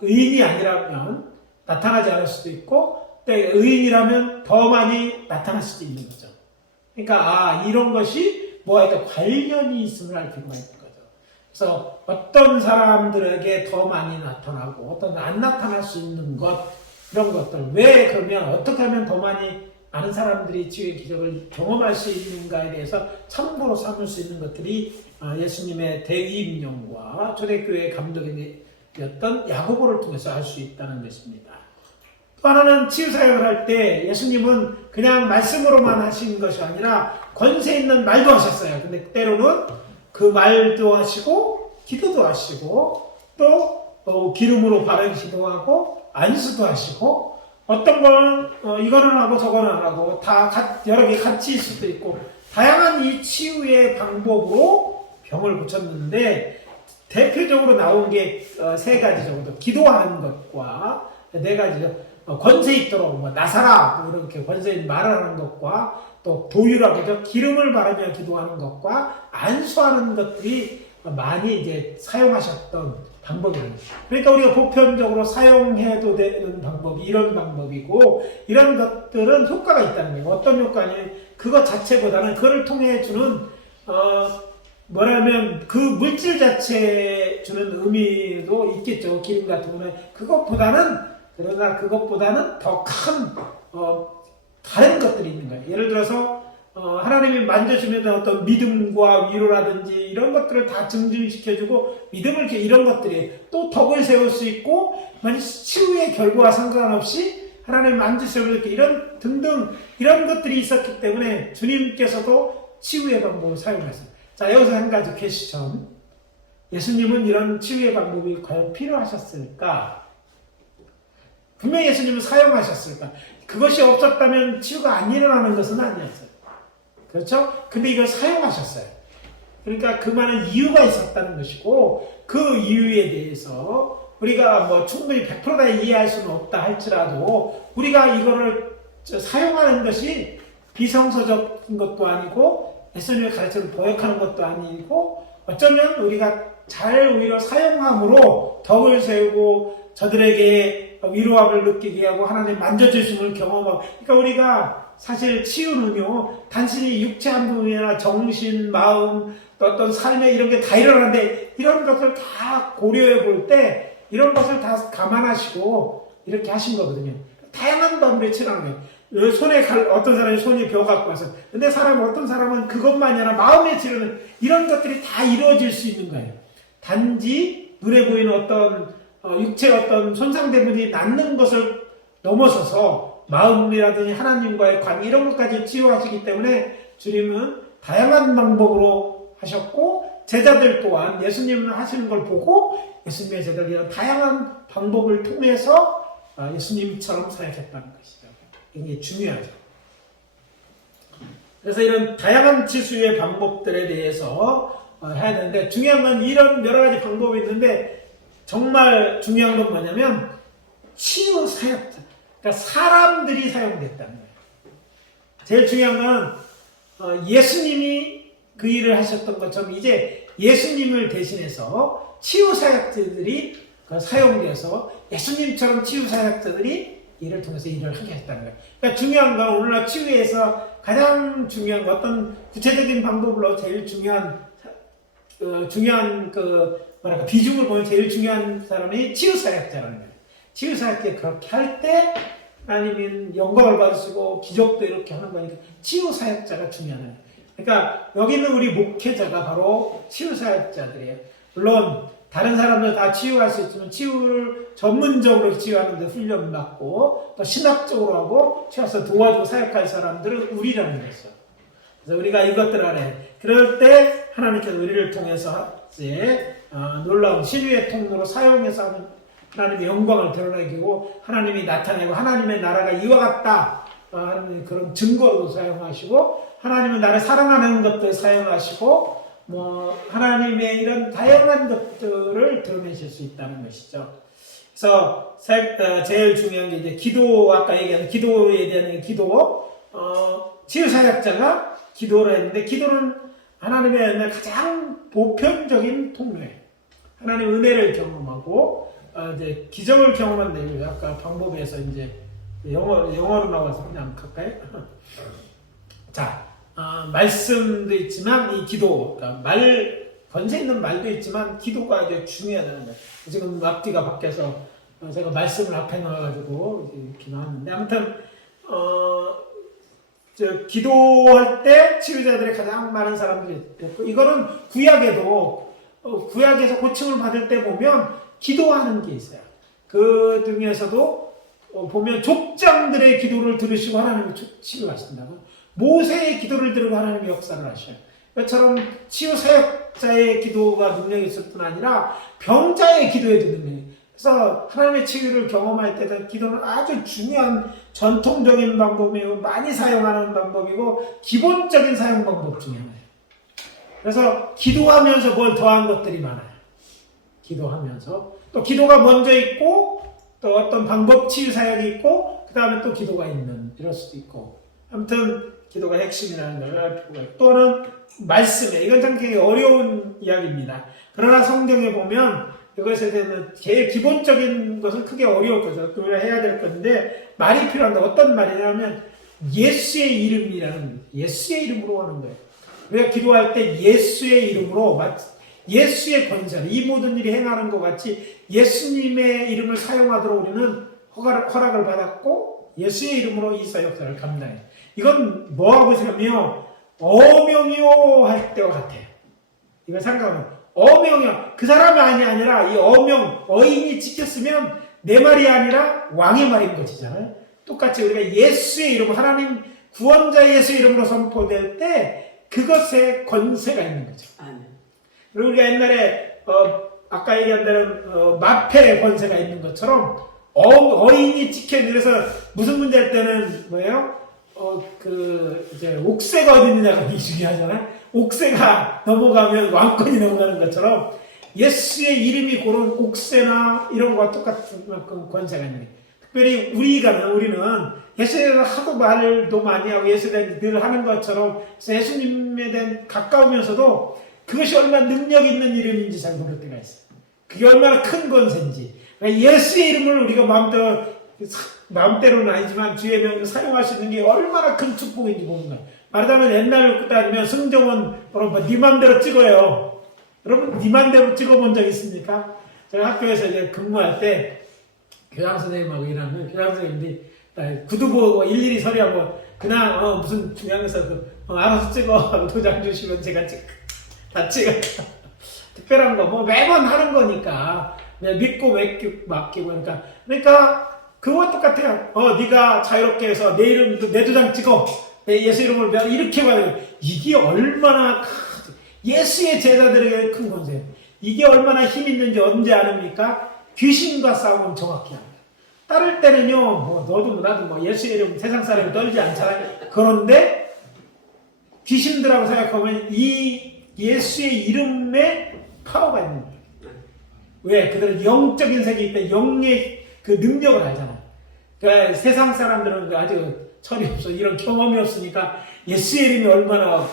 의인이 아니라면 나타나지 않을 수도 있고 또 의인이라면 더 많이 나타날 수도 있는 거죠. 그러니까 이런 것이 뭐가 관련이 있음을 알 필요가 있는 거죠. 그래서 어떤 사람들에게 더 많이 나타나고 어떤 안 나타날 수 있는 것 이런 것들 왜 그러면 어떻게 하면 더 많이 많은 사람들이 치유의 기적을 경험할 수 있는가에 대해서 참고로 삼을 수 있는 것들이 예수님의 대위임령과 초대교회 감독이었던 야고보를 통해서 알 수 있다는 것입니다. 또 하나는 치유사역을 할 때 예수님은 그냥 말씀으로만 하신 것이 아니라 권세 있는 말도 하셨어요. 근데 때로는 그 말도 하시고 기도도 하시고 또 기름으로 바르기도 하고 안수도 하시고 어떤 건 이거는 하고 저거는 안 하고 다 여러 개 같이 있을 수도 있고 다양한 이 치유의 방법으로 병을 고쳤는데 대표적으로 나온 게 세 가지 정도. 기도하는 것과 네 가지죠. 권세 있도록 나사라 이렇게 권세 있는 말을 하는 것과 또 도유라고 하죠. 기름을 바르며 기도하는 것과 안수하는 것들이 많이 이제 사용하셨던 방법이에요. 그러니까 우리가 보편적으로 사용해도 되는 방법이 이런 방법이고 이런 것들은 효과가 있다는 거예요. 어떤 효과냐면 그것 자체보다는 그걸 통해 주는 뭐라면 그 물질 자체에 주는 의미도 있겠죠. 기름 같은 거는 그러나 그것보다는 더 큰 다른 것들이 있는 거예요. 예를 들어서 하나님이 만져주면 어떤 믿음과 위로라든지 이런 것들을 다 증진시켜주고 믿음을 이런 것들이 또 덕을 세울 수 있고 만약 치유의 결과와 상관없이 하나님 만지시고 이렇게 이런 등등 이런 것들이 있었기 때문에 주님께서도 치유의 방법을 사용하셨어요. 자, 여기서 한 가지 퀘스천. 예수님은 이런 치유의 방법이 과연 필요하셨을까? 분명히 예수님은 사용하셨을까? 그것이 없었다면 치유가 안 일어나는 것은 아니었어요. 그렇죠? 근데 이걸 사용하셨어요. 그러니까 그 많은 이유가 있었다는 것이고 그 이유에 대해서 우리가 충분히 100% 다 이해할 수는 없다 할지라도 우리가 이거를 사용하는 것이 비성서적인 것도 아니고 예수님의 가르침을 보역하는 것도 아니고 어쩌면 우리가 잘 오히려 사용함으로 덕을 세우고 저들에게 위로함을 느끼게 하고 하나님 만져주심을 경험하고 그러니까 우리가 사실 치유는요 단순히 육체 한 부분이나 정신, 마음 또 어떤 삶에 이런 게 다 일어나는데 이런 것을 다 고려해 볼 때 이런 것을 다 감안하시고 이렇게 하신 거거든요. 다양한 방법으로 치료하는 거예요. 어떤 사람이 손이 벼 갖고 와서 근데 어떤 사람은 그것만이 아니라 마음의 치료는 이런 것들이 다 이루어질 수 있는 거예요. 단지 눈에 보이는 어떤 육체의 어떤 손상된 부분이 낫는 것을 넘어서서 마음이라든지 하나님과의 관계 이런 것까지 치유하시기 때문에 주님은 다양한 방법으로 하셨고 제자들 또한 예수님은 하시는 걸 보고 예수님의 제자들이 이런 다양한 방법을 통해서 예수님처럼 사역했다는 것이죠. 이게 중요하죠. 그래서 이런 다양한 치유의 방법들에 대해서 해야 되는데 중요한 건 이런 여러 가지 방법이 있는데 정말 중요한 건 뭐냐면 치유 사역자, 그러니까 사람들이 사용됐다는 거예요. 제일 중요한 건 예수님이 그 일을 하셨던 것처럼 이제 예수님을 대신해서 치유 사역자들이 사용돼서 예수님처럼 치유사역자들이 이를 통해서 일을 하게 했다는 거예요. 그러니까 중요한 건 오늘날 치유에서 가장 중요한 거 어떤 구체적인 방법으로 제일 중요한 비중을 보면 제일 중요한 사람이 치유사역자라는 거예요. 치유사역자 그렇게 할 때 하나님은 영광을 받으시고 기적도 이렇게 하는 거니까 치유사역자가 중요한 거예요. 그러니까 여기 있는 우리 목회자가 바로 치유사역자들이에요. 물론 다른 사람들 다 치유할 수 있지만 치유를 전문적으로 치유하는 데 훈련 받고 또 신학적으로 하고 치유해서 도와주고 사역할 사람들은 우리라는 거죠. 그래서 우리가 이것들 안에 그럴 때 하나님께서 우리를 통해서 이제 놀라운 신유의 통로로 사용해서 하는 하나님의 영광을 드러내고 하나님이 나타내고 하나님의 나라가 이와 같다 하는 그런 증거로도 사용하시고 하나님은 나를 사랑하는 것들 사용하시고 하나님의 이런 다양한 것들을 드러내실 수 있다는 것이죠. 그래서 제일 중요한 게 이제 기도, 아까 얘기한 기도에 대한 기도, 치유사역자가 기도를 했는데 기도는 하나님의 가장 보편적인 통로예요. 하나님의 은혜를 경험하고 이제 기적을 경험한 내용이 아까 방법에서 이제 영어로 나와서 그냥 가까이 자. 말씀도 있지만 이 기도, 그러니까 권세 있는 말도 있지만 기도가 아주 중요하다는 거예요. 지금 앞뒤가 바뀌어서 제가 말씀을 앞에 넣어가지고 이렇게 나왔는데 아무튼 기도할 때 치유자들이 가장 많은 사람들이 있고 이거는 구약에서 고침을 받을 때 보면 기도하는 게 있어요. 그 중에서도 보면 족장들의 기도를 들으시고 하나님이 치유하신다고. 모세의 기도를 들으고 하나님의 역사를 하셔요. 이처럼 치유 사역자의 기도가 능력이 있을 뿐 아니라 병자의 기도에도 능력이. 그래서 하나님의 치유를 경험할 때는 기도는 아주 중요한 전통적인 방법이고 많이 사용하는 방법이고 기본적인 사용 방법 중에 하나예요. 그래서 기도하면서 뭘 더한 것들이 많아요. 기도하면서 또 기도가 먼저 있고 또 어떤 방법 치유 사역이 있고 그 다음에 또 기도가 있는 이럴 수도 있고 아무튼 기도가 핵심이라는 걸 알고 있고 또는 말씀에 이건 굉장히 어려운 이야기입니다. 그러나 성경에 보면 이것에 대한 제일 기본적인 것은 크게 어려울 거죠. 우리가 해야 될 건데 말이 필요한데 어떤 말이냐면 예수의 이름이라는 예수의 이름으로 하는 거예요. 우리가 기도할 때 예수의 이름으로 예수의 권세 이 모든 일이 행하는 것 같이 예수님의 이름을 사용하도록 우리는 허락을 받았고 예수의 이름으로 이 사역사를 감당해요. 이건 뭐하고 있으면 어명이요 할 때와 같아요. 이걸 생각하면 어명이요. 그 사람이 아니라 이 어인이 찍혔으면 내 말이 아니라 왕의 말인 것이잖아요. 똑같이 우리가 예수의 이름, 하나님 구원자 예수의 이름으로 선포될 때 그것에 권세가 있는 거죠. 그리고 우리가 옛날에 아까 얘기한 대로 마패의 권세가 있는 것처럼 어인이 찍혀있는 그래서 무슨 문제 할 때는 뭐예요? 이제 옥새가 어디 있느냐가 되게 중요하잖아요. 옥새가 넘어가면 왕권이 넘어가는 것처럼 예수의 이름이 그런 옥새나 이런 거와 똑같은 만큼 권세가 있는 거예요. 특별히 우리는 예수에 대해서 하도 말도 많이 하고 예수에 대해 늘 하는 것처럼 예수님에 대한 가까우면서도 그것이 얼마나 능력 있는 이름인지 잘 모를 때가 있어요. 그게 얼마나 큰 권세인지. 예수의 이름을 우리가 마음대로는 아니지만 주의 명을 사용할 수 있는 게 얼마나 큰 축복인지 보는 거예요. 말하자면 옛날로 따지면 승정원 네 맘대로 찍어요. 여러분 네 맘대로 찍어본 적 있습니까? 제가 학교에서 이제 근무할 때 교장 선생님하고 일하면 교장 선생님들이 구두 보고 일일이 서류하고 그냥 무슨 중요한 거서 알아서 찍어 하고 도장 주시면 제가 다 찍어. 특별한 거 매번 하는 거니까 믿고 맡기고 그러니까 그거와 똑같아요. 네가 자유롭게 해서 내 이름도 내 도장 찍어. 내 예수 이름을 이렇게 말해요. 이게 얼마나 예수의 제자들에게 큰 권세. 이게 얼마나 힘 있는지 언제 아닙니까? 귀신과 싸우면 정확히 합니다. 따를 때는요, 너도 나도 예수의 이름 세상 사람이 떨지 않잖아요. 그런데 귀신들하고 생각하면 이 예수의 이름에 파워가 있는 거예요. 왜? 그들은 영적인 세계이기 때문에 영의 그 능력을 알잖아요. 그러니까 세상 사람들은 아주 철이 없어. 이런 경험이 없으니까 예수의 이름이 얼마나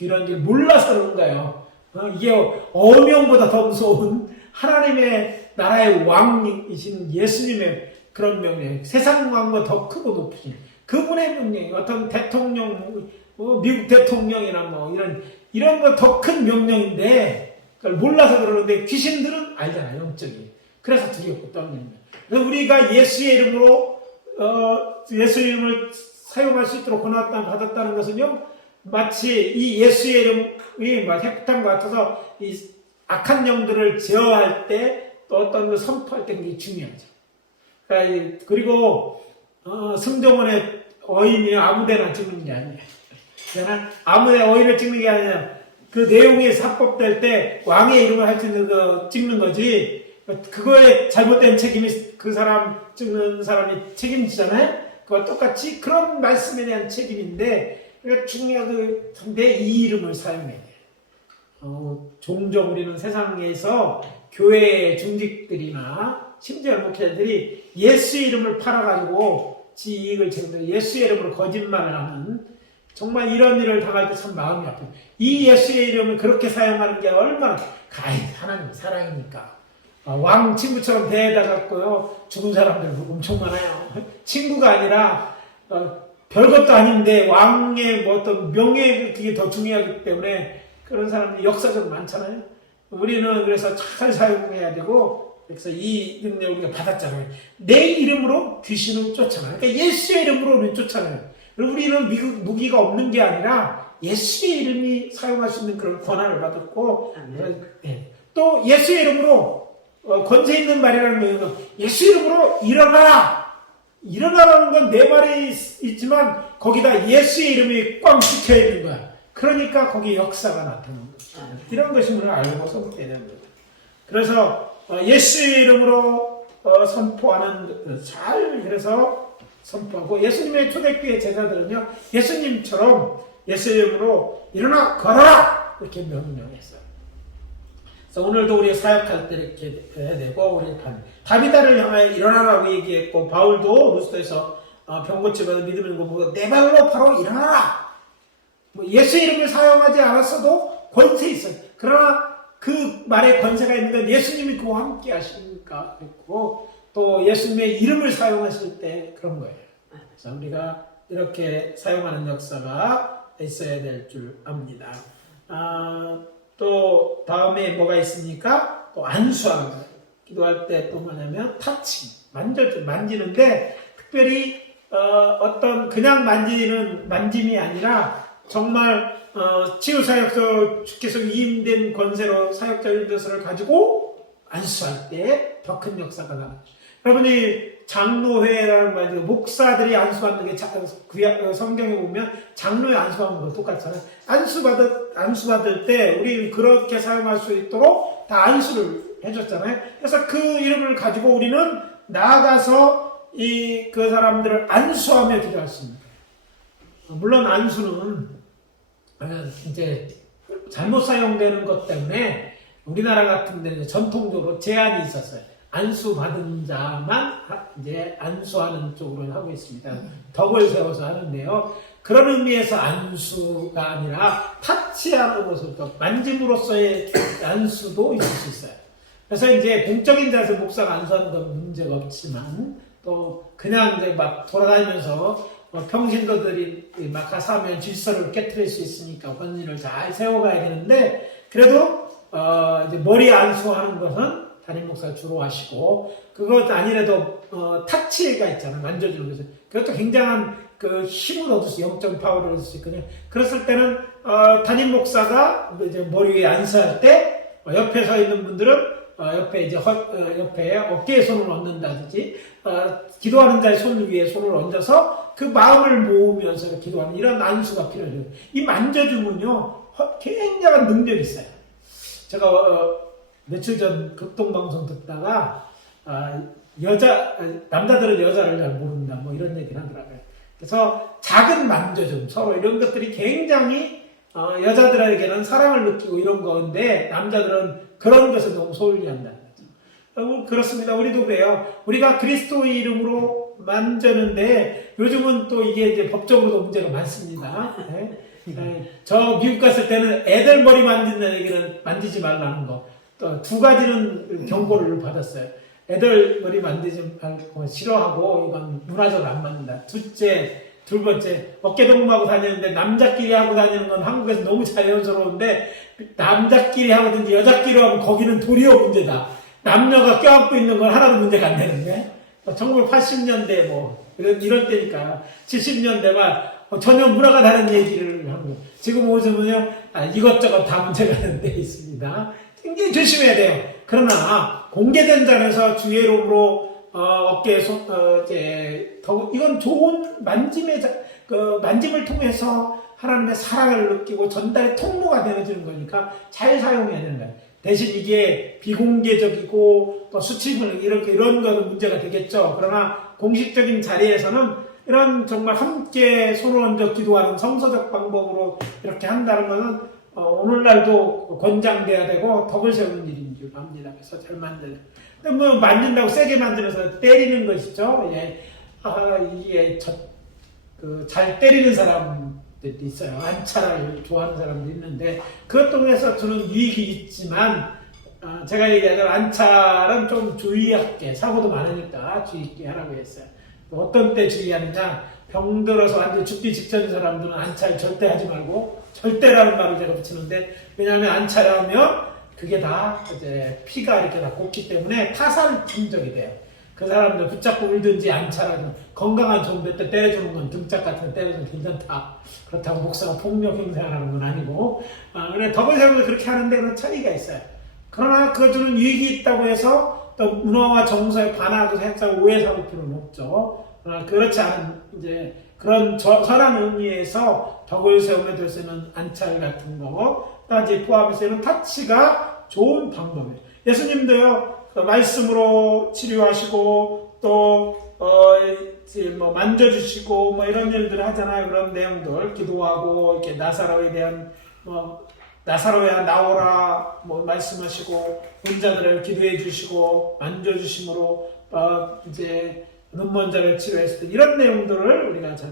이런지 몰라서 그런 거예요. 이게 어명보다 더 무서운 하나님의 나라의 왕이신 예수님의 그런 명령, 세상 왕과 더 크고 높으신 그분의 명령, 어떤 대통령, 미국 대통령이나 뭐 이런 거 더 큰 명령인데 그걸 몰라서 그러는데 귀신들은 알잖아요, 영적이. 그래서 두렵고 떨리는 거예요. 그래서 우리가 예수의 이름으로 예수의 이름을 사용할 수 있도록 받았다는 것은요, 마치 이 예수의 이름이 막 핵폭탄과 같아서 이 악한 영들을 제어할 때 또 어떤 걸 선포할 때 그게 중요하죠. 그러니까 그리고 승정원의 어인이 아무데나 찍는 게 아니에요. 그냥 아무데나 어인을 찍는 게 아니라 그 내용이 사법될 때 왕의 이름을 할 수 있는 거 찍는 거지. 그거에 잘못된 책임이 그 사람 찍는 사람이 책임지잖아요. 그와 똑같이 그런 말씀에 대한 책임인데, 그러니까 중요한 내 이 이름을 사용해야 돼요. 종종 우리는 세상에서 교회의 중직들이나 심지어 목회자들이 예수 이름을 팔아가지고 지 이익을 챙겨 예수의 이름으로 거짓말을 하는, 정말 이런 일을 당할 때 참 마음이 아파요. 이 예수의 이름을 그렇게 사용하는 게 얼마나, 하나님 사랑이니까. 왕 친구처럼 대해다갖고요, 죽은 사람들 엄청 많아요. 친구가 아니라, 별것도 아닌데, 왕의 뭐 어떤 명예, 그게 더 중요하기 때문에, 그런 사람들이 역사적으로 많잖아요. 우리는 그래서 잘 사용해야 되고, 그래서 이 능력을 우리가 받았잖아요. 내 이름으로 귀신을 쫓아가요. 그러니까 예수의 이름으로 우리는 쫓아가요. 그리고 우리는 무기가 없는 게 아니라 예수의 이름이 사용할 수 있는 그런 권한을 받았고, 또 예수의 이름으로 권세 있는 말이라는 건 예수 이름으로 일어나라! 일어나라는 건 내 말이 있지만 거기다 예수의 이름이 꽝 찍혀 있는 거야. 그러니까 거기에 역사가 나타나는 거야. 이런 것이 우리가 알고 선포해야 되는 거야. 그래서 예수의 이름으로 선포하는, 잘 그래서 선포하고, 예수님의 초대교회 제자들은요, 예수님처럼 예수의 이름으로 일어나 걸어라! 이렇게 명령했어요. 그래서 오늘도 우리 사역할 때 이렇게 해야 되고, 우리 다비다를 향하여 일어나라고 얘기했고, 바울도 루스터에서 병 고치고 믿음을 보고 내 발로 바로 일어나라! 예수 이름을 사용하지 않았어도 권세 있어요. 그러나 그 말에 권세가 있는 건 예수님이 그와 함께 하시니까 그랬고, 또 예수님의 이름을 사용하실 때 그런 거예요. 그래서 우리가 이렇게 사용하는 역사가 있어야 될 줄 압니다. 또 다음에 뭐가 있습니까? 또 안수하는 거예요. 기도할 때 또 뭐냐면 타칭, 만지는데 특별히 어떤 그냥 만짐이 아니라 정말 치유사역서 주께서 위임된 권세로 사역자의 것을 가지고 안수할 때 더 큰 역사가 나요. 여러분이 장로회라는 말, 목사들이 안수하는 게 성경에 보면 장로회 안수하는 거 똑같잖아요. 안수받을 때 우리 그렇게 사용할 수 있도록 다 안수를 해줬잖아요. 그래서 그 이름을 가지고 우리는 나아가서 그 사람들을 안수하며 기도할 수 있는 거예요. 물론 안수는 이제 잘못 사용되는 것 때문에 우리나라 같은 데는 전통적으로 제한이 있었어요. 안수 받은 자만 이제 안수하는 쪽으로 하고 있습니다. 덕을 세워서 하는데요. 그런 의미에서 안수가 아니라 타치하는 것을 만짐으로써의 안수도 있을 수 있어요. 그래서 이제 공적인 자에서 목사가 안수하는 건 문제가 없지만, 또 그냥 이제 막 돌아다니면서 평신도들이 막 가사하면 질서를 깨트릴 수 있으니까 권위를 잘 세워가야 되는데, 그래도 이제 머리 안수하는 것은 담임 목사가 주로 하시고, 그것 아니라도 타치가 있잖아요. 만져주는 것은. 그것도 굉장한 그 힘을 얻을 수, 영적 파워를 얻을 수 있거든요. 그랬을 때는 담임 목사가 이제 머리 위에 안수할 때 옆에 서 있는 분들은 옆에 이제 옆에 어깨에 손을 얹는다든지, 기도하는 자의 손 위에 손을 얹어서 그 마음을 모으면서 기도하는 이런 안수가 필요해요. 이 만져주면요, 굉장한 능력이 있어요. 제가 며칠 전 극동방송 듣다가 남자들은 여자를 잘 모른다 뭐 이런 얘기를 하더라고요. 그래서 작은 만져줌, 서로 이런 것들이 굉장히 여자들에게는 사랑을 느끼고 이런 건데, 남자들은 그런 것을 너무 소홀히 한다는 거죠. 그렇습니다. 우리도 그래요. 우리가 그리스도의 이름으로 만졌는데, 요즘은 또 이게 이제 법적으로도 문제가 많습니다. 네. 저 미국 갔을 때는 애들 머리 만진다는 얘기는 만지지 말라는 거. 또 두 가지는 경고를 받았어요. 애들 머리 만지지 말고 싫어하고 이건 문화적으로 안 맞는다. 둘 번째, 어깨동무하고 다니는데 남자끼리 하고 다니는 건 한국에서 너무 자연스러운데 남자끼리 하든지 여자끼리 하면 거기는 도리어 문제다. 남녀가 껴안고 있는 건 하나도 문제가 안 되는데 1980년대 뭐 이런 때니까 70년대만 전혀 문화가 다른 얘기를 하고 지금 오시면요 이것저것 다 문제가 돼 있습니다. 굉장히 조심해야 돼요. 그러나 공개된 자리에서 주의 이름으로 어깨에 이건 좋은 만짐을 통해서 하나님의 사랑을 느끼고 전달의 통로가 되어지는 거니까 잘 사용해야 되는 거예요. 대신 이게 비공개적이고 또 수치물 이런 거는 문제가 되겠죠. 그러나 공식적인 자리에서는 이런 정말 함께 손을 얹어 기도하는 성서적 방법으로 이렇게 한다는 것은 오늘날도 권장돼야 되고 덕을 세우는 일인 줄 압니다. 그래서 잘 만들어요. 근데 뭐 만진다고 세게 만들어서 때리는 것이죠. 예. 이게 잘 때리는 사람들이 있어요. 안차를 좋아하는 사람도 있는데 그것 통해서 주는 유익이 있지만 제가 얘기하자면 안찰은 좀 주의하게 사고도 많으니까 주의 있게 하라고 했어요. 어떤 때 주의하느냐 병 들어서 완전 죽기 직전인 사람들은 안찰 절대 하지 말고 절대라는 말을 제가 붙이는데 왜냐하면 안찰하면 그게 다 이제 피가 이렇게 다 곱기 때문에 타살 충족이 돼요. 그 사람들 붙잡고 울든지 안찰하든 건강한 정도 때 때려주는 건 등짝 같은 데 때려주면 괜찮다. 그렇다고 목사가 폭력 행사하는 건 아니고 그래 덕을 세우면 그렇게 하는데 그런 차이가 있어요. 그러나 그거 주는 유익이 있다고 해서 또 문화와 정서에 반하고 살짝 오해 삼을 필요는 없죠. 그렇지 않은 이제 그런 선한 의미에서 덕을 세우며 될 수 있는 안찰 같은 거까지 포함해서 이런 타치가 좋은 방법이에요. 예수님도요 말씀으로 치료하시고 또 뭐 만져주시고 뭐 이런 일들을 하잖아요. 그런 내용들 기도하고 이렇게 나사로에 대한 나사로야 나오라 뭐 말씀하시고 혼자들을 기도해 주시고 만져주심으로 이제 눈먼 자를 치료했을 때 이런 내용들을 우리가 잘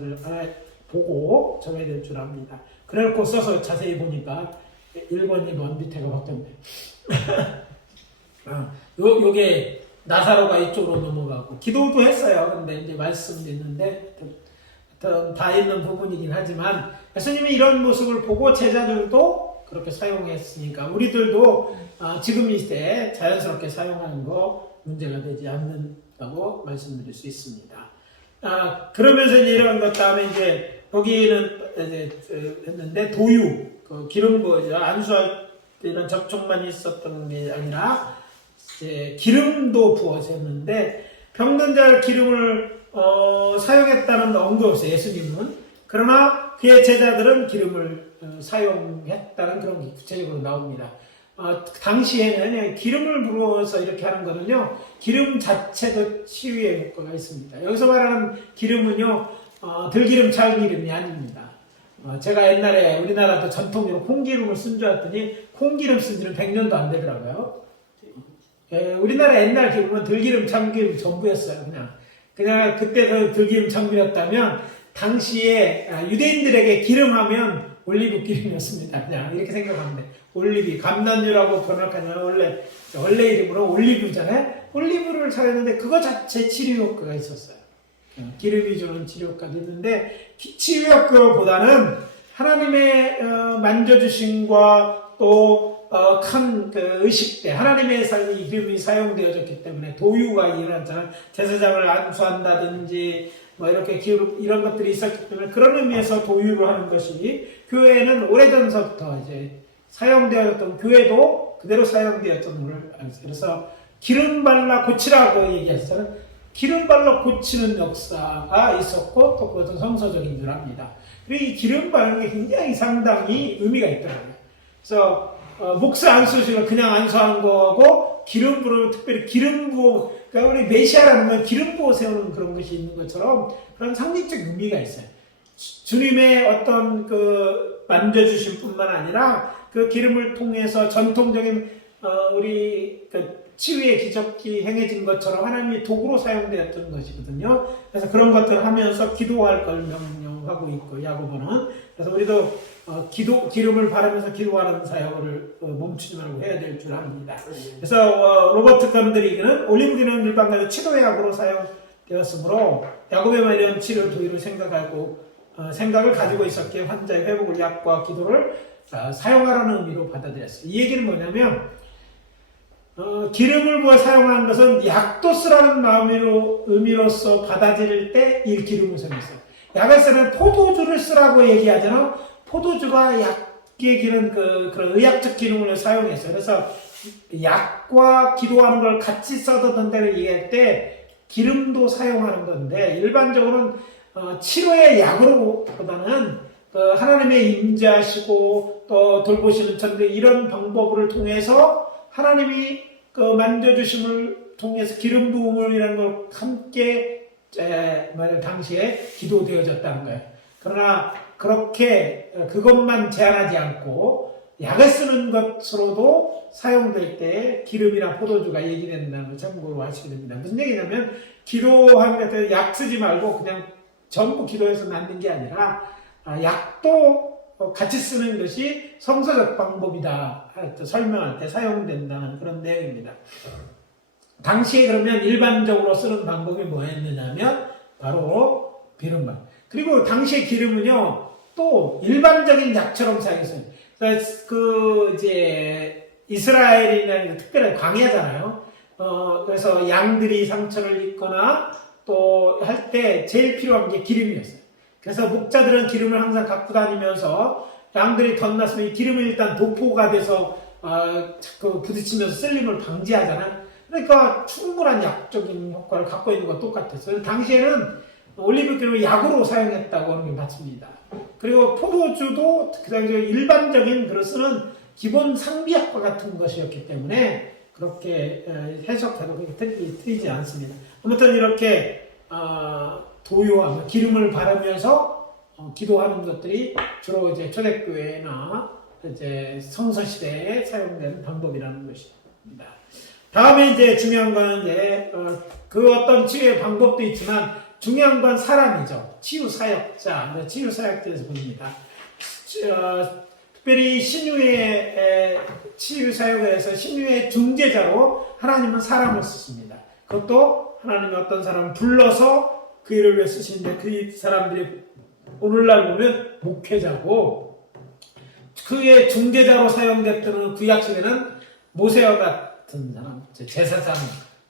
보고 적어야 될 줄 압니다. 그래놓고 써서 자세히 보니까 1번, 2번 밑에가 바뀌었네. 요게 나사로가 이쪽으로 넘어가고 기도도 했어요. 근데 이제 말씀도 있는데 다 있는 부분이긴 하지만 예수님이 이런 모습을 보고 제자들도 그렇게 사용했으니까 우리들도 지금 이 시대에 자연스럽게 사용하는 거 문제가 되지 않는다고 말씀드릴 수 있습니다. 그러면서 이제 이런 것 다음에 이제 거기는 이제 했는데 도유, 기름 부어죠. 안수할 때 이런 접촉만 있었던 게 아니라 이제 기름도 부어졌는데 병든 자를 기름을 사용했다는 언급 없어요. 예수님은. 그러나 그의 제자들은 기름을 사용했다는 그런 게 구체적으로 나옵니다. 당시에는 기름을 부어서 이렇게 하는 거는요, 기름 자체도 치유의 효과가 있습니다. 여기서 말하는 기름은요, 들기름, 참기름이 아닙니다. 제가 옛날에 우리나라도 전통적으로 콩기름을 쓴 줄 알았더니 콩기름 쓴 지는 100년도 안 되더라고요. 우리나라 옛날 기름은 들기름, 참기름 전부였어요. 그냥 그때도 들기름, 참기름이었다면 당시에 유대인들에게 기름하면 올리브 기름이었습니다. 그냥 이렇게 생각하면 돼. 올리브, 감난유라고 번역하면 원래 이름으로 올리브잖아요. 올리브를 사용했는데 그거 자체 치료 효과가 있었어요. 기름이 주는 치료 효과가 있는데 치료 효과보다는 하나님의 만져주심과 또 큰 의식 때 하나님의 이 기름이 사용되어졌기 때문에 도유가 일어났잖아요. 제사장을 안수한다든지 뭐 이렇게 기름 이런 것들이 있었기 때문에 그런 의미에서 도유를 하는 것이 교회에는 오래전서부터 이제 사용되었던 교회도 그대로 사용되었던 걸 알았어요. 그래서 기름 발라 고치라고 얘기했어요. 기름 발라 고치는 역사가 있었고 또 그것은 성서적인 줄 압니다. 그리고 이 기름 바르는 게 굉장히 상당히 의미가 있더라고요. 그래서 목사 안수식을 그냥 안수하는 거하고 기름 부으면 특별히 기름 부어, 그러니까 우리 메시아라는 건 기름 부어 세우는 그런 것이 있는 것처럼 그런 상징적 의미가 있어요. 주님의 어떤 만져주심 뿐만 아니라 그 기름을 통해서 전통적인 우리 치유의 기적이 행해진 것처럼 하나님의 도구로 사용되었던 것이거든요. 그래서 그런 것들을 하면서 기도할 걸 하고 있고 야고보는. 그래서 우리도 기름을 바르면서 기도하는 사역을 멈추지 말고 해야 될 줄 압니다. 그래서 로버트 건드리기는 올리브기는 일반적으로 치료약으로 사용되었으므로 야고보의 이런 치료 도의를 생각을 가지고 있었기에 환자의 회복을 약과 기도를 사용하라는 의미로 받아들였어요. 이 얘기는 뭐냐면 기름을 사용하는 것은 약도 쓰라는 의미로서 받아들일 때 이 기름을 사용했어요. 약을 쓰는 포도주를 쓰라고 얘기하잖아. 포도주가 약의 기능, 그런 의학적 기능을 사용했어요. 그래서 약과 기도하는 걸 같이 써도 된다고 얘기할 때 기름도 사용하는 건데, 일반적으로는 치료의 약으로 보다는 하나님의 임재하시고 또 돌보시는 전대 이런 방법을 통해서 하나님이 만져주심을 통해서 기름 부음이라는 걸 함께 당시에 기도되어졌다는 거예요. 그러나 그렇게 그것만 제한하지 않고 약을 쓰는 것으로도 사용될 때 기름이나 포도주가 얘기된다는 걸 참고로 하시게 됩니다. 무슨 얘기냐면 기도하는 때 약 쓰지 말고 그냥 전부 기도해서 낫는 게 아니라 약도 같이 쓰는 것이 성서적 방법이다 설명할 때 사용된다는 그런 내용입니다. 당시에 그러면 일반적으로 쓰는 방법이 뭐였느냐면 바로 기름만. 그리고 당시의 기름은요 또 일반적인 약처럼 사용했어요. 이제 이스라엘이라는 특별히 광야잖아요. 그래서 양들이 상처를 입거나 또 할 때 제일 필요한 게 기름이었어요. 그래서 목자들은 기름을 항상 갖고 다니면서 양들이 덧났으면 이 기름이 일단 도포가 돼서 자꾸 부딪히면서 쓸림을 방지하잖아요. 그러니까 충분한 약적인 효과를 갖고 있는 것 똑같았어요. 당시에는 올리브 기름을 약으로 사용했다고 하는 게 맞습니다. 그리고 포도주도 그 당시에 일반적인 쓰는 기본 상비약과 같은 것이었기 때문에 그렇게 해석해도 틀리지 않습니다. 아무튼 이렇게 도요하며 기름을 바르면서 기도하는 것들이 주로 이제 초대교회나 이제 성서시대에 사용되는 방법이라는 것입니다. 다음에 이제 중요한 건 이제 그 어떤 치유의 방법도 있지만 중요한 건 사람이죠. 치유사역자, 치유사역자에서 봅니다. 특별히 신유의 치유사역에서 신유의 중재자로 하나님은 사람을 쓰십니다. 그것도 하나님이 어떤 사람을 불러서 그 일을 위해 쓰시는데 그 사람들이 오늘날 보면 목회자고 그의 중재자로 사용됐던 구약시대는 모세와 같은 사람, 제사장,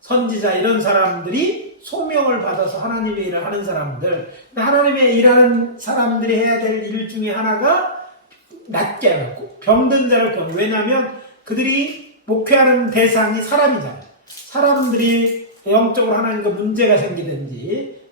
선지자 이런 사람들이 소명을 받아서 하나님의 일을 하는 사람들. 근데 하나님의 일하는 사람들이 해야 될 일 중에 하나가 낫게 하고 병든 자를 구하는. 왜냐하면 그들이 목회하는 대상이 사람이잖아요. 사람들이 영적으로 하나님과 문제가 생기든지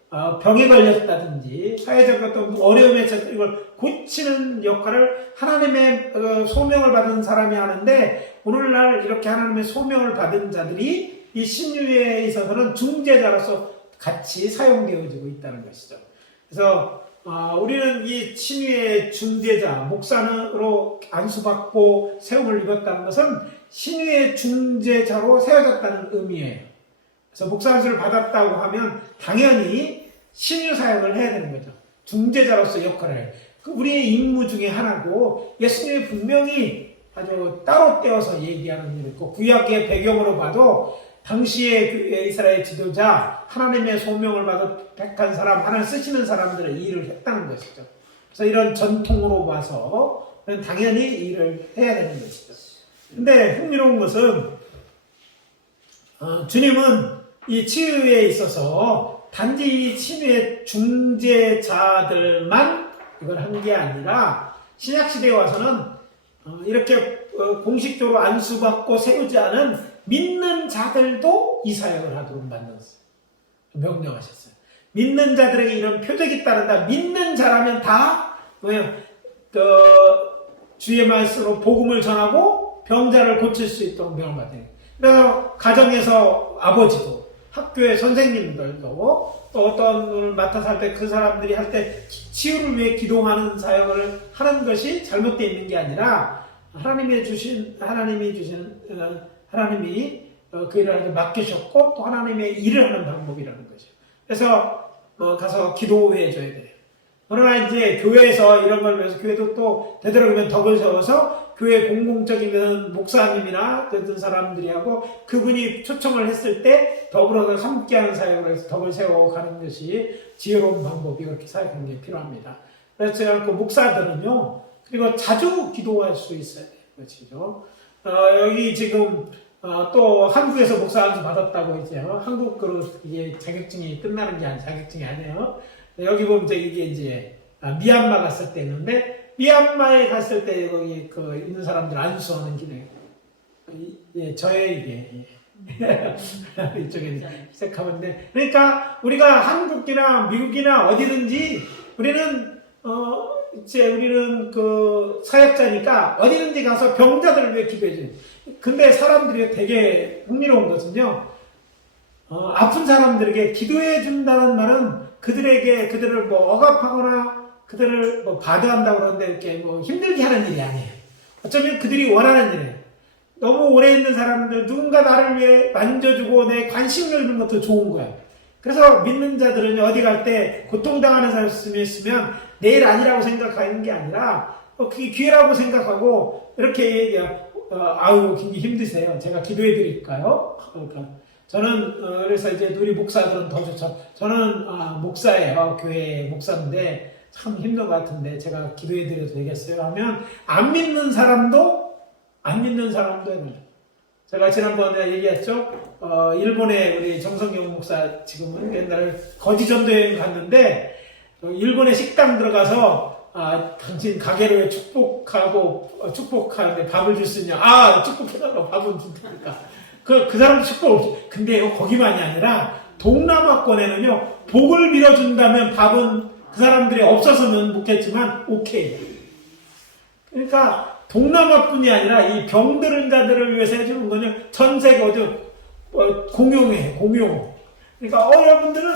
병에 걸렸다든지 사회적 어떤 어려움에 처해서 이걸 고치는 역할을 하나님의 소명을 받은 사람이 하는데 오늘날 이렇게 하나님의 소명을 받은 자들이 이 신유에 있어서는 중재자로서 같이 사용되어지고 있다는 것이죠. 그래서 우리는 이 신유의 중재자, 목사로 안수받고 세움을 입었다는 것은 신유의 중재자로 세워졌다는 의미예요. 그래서 목사 안수를 받았다고 하면 당연히 신유 사역을 해야 되는 거죠. 중재자로서 역할을 해요. 우리의 임무 중에 하나고 예수님이 분명히 아주 따로 떼어서 얘기하는 일이 있고 구약의 배경으로 봐도 당시의 이스라엘 지도자 하나님의 소명을 받아 택한 사람 하나님 쓰시는 사람들의 일을 했다는 것이죠. 그래서 이런 전통으로 봐서 당연히 일을 해야 되는 것이죠. 근데 흥미로운 것은 주님은 이 치유에 있어서 단지 치유의 중재자들만 이걸 한 게 아니라 신약시대에 와서는 이렇게 공식적으로 안수받고 세우지 않은 믿는 자들도 이 사역을 하도록 명령하셨어요. 믿는 자들에게 이런 표적이 따른다. 믿는 자라면 다 주의 말씀으로 복음을 전하고 병자를 고칠 수 있도록 명령받아요. 그래서 가정에서 아버지도 학교의 선생님들도 또 어떤 분을 맡아서 할 때 그 사람들이 할 때 치유를 위해 기도하는 사역을 하는 것이 잘못되어 있는 게 아니라 하나님이 그 일을 맡기셨고 또 하나님의 일을 하는 방법이라는 거죠. 그래서 가서 기도해 줘야 돼요. 어느 날 이제 교회에서 이런 걸 위해서 교회도 또 되도록이면 덕을 세워서 교회 공공적인 목사님이나 어떤 사람들이 하고 그분이 초청을 했을 때 더불어서 함께하는 사역을 해서 덕을 세워가는 것이 지혜로운 방법이 그렇게 사역하는 게 필요합니다. 그래서 제가 그 목사들은요, 그리고 자주 기도할 수 있어야 돼요. 그렇죠? 여기 지금 또 한국에서 목사 안수 받았다고 이제 한국으로 이게 자격증이 끝나는 게 자격증이 아니에요. 여기 보면 이게 이제 미얀마 갔을 때 있는데 미얀마에 갔을 때 거기 그 있는 사람들 안수하는 길에 예, 저의 이게 이쪽에 시작하는데 그러니까 우리가 한국이나 미국이나 어디든지 우리는 이제 우리는 그 사역자니까 어디든지 가서 병자들을 위해 기도해줘요. 근데 사람들이 되게 흥미로운 것은요, 아픈 사람들에게 기도해준다는 말은 그들을 뭐 억압하거나 그들을 뭐 바드한다고 그러는데 이렇게 뭐 힘들게 하는 일이 아니에요. 어쩌면 그들이 원하는 일이에요. 너무 오래 있는 사람들, 누군가 나를 위해 만져주고 내 관심을 주는 것도 좋은 거예요. 그래서 믿는 자들은 어디 갈 때 고통당하는 사람이 있으면 내일 아니라고 생각하는 게 아니라 그게 기회라고 생각하고 이렇게 얘기해요. 아유, 굉장히 힘드세요. 제가 기도해 드릴까요? 그러니까 저는 그래서 이제 우리 목사들은 더 좋죠. 저는 목사예요. 교회 목사인데 참 힘든 것 같은데 제가 기도해 드려도 되겠어요? 하면 안 믿는 사람도 해요. 제가 지난번에 얘기했죠. 일본에 우리 정성경 목사 지금은 옛날에 거지 전도 여행 갔는데 일본에 식당 들어가서 당신 가게를 축복하는데 밥을 줄 수 있냐? 축복해달라고 밥은 준다니까. 그 사람도 축복 없지. 근데요, 거기만이 아니라 동남아권에는요, 복을 빌어준다면 밥은 그 사람들이 없어서는 먹겠지만 오케이. 그러니까 동남아뿐이 아니라 이 병들은 자들을 위해서 해주는 거는 전 세계 공용해. 그러니까 여러분들은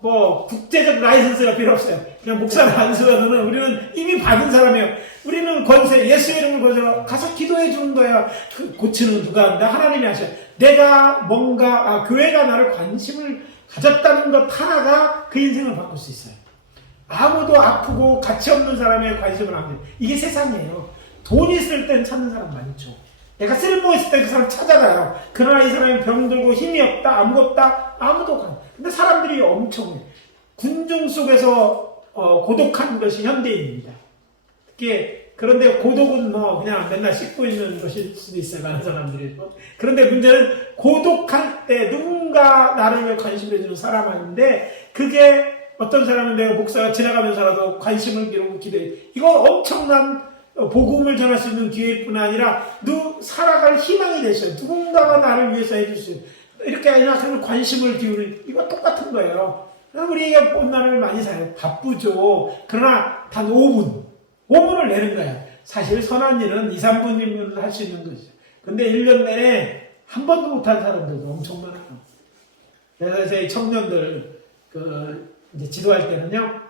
뭐 국제적 라이선스가 필요 없어요. 그냥 목사를 안수하면 우리는 이미 받은 사람이에요. 우리는 권세, 예수 이름을 거저 가서 기도해 주는 거야. 고치는 누가 한다? 하나님이 하셔요. 내가 뭔가 교회가 나를 관심을 가졌다는 것 하나가 그 인생을 바꿀 수 있어요. 아무도 아프고 가치 없는 사람에 관심을 안 줘요. 이게 세상이에요. 돈 있을 땐 찾는 사람 많죠. 내가 쓸모 있을 때 그 사람 찾아가요. 그러나 이 사람이 병들고 힘이 없다, 아무도 가요. 근데 사람들이 엄청 군중 속에서 고독한 것이 현대인입니다. 그런데 고독은 그냥 맨날 씻고 있는 것일 수도 있어요. 많은 사람들이. 그런데 문제는 고독할 때 누군가 나를 위해 관심을 주는 사람 아닌데 그게 어떤 사람은 내가 목사가 지나가면서라도 관심을 기르고 기도해. 이거 엄청난 복음을 전할 수 있는 기회일 뿐 아니라 살아갈 희망이 되셔요. 누군가가 나를 위해서 해줄 수 있어요. 이렇게 아니라 그런 관심을 기울이는 이거 똑같은 거예요. 우리가 본날을 많이 살아요. 바쁘죠. 그러나 단 5분을 내는 거예요. 사실 선한 일은 2, 3분이면 할 수 있는 거죠. 근데 1년 내내 한 번도 못한 사람들도 엄청 많아요. 그래서 저희 청년들 이제 지도할 때는요,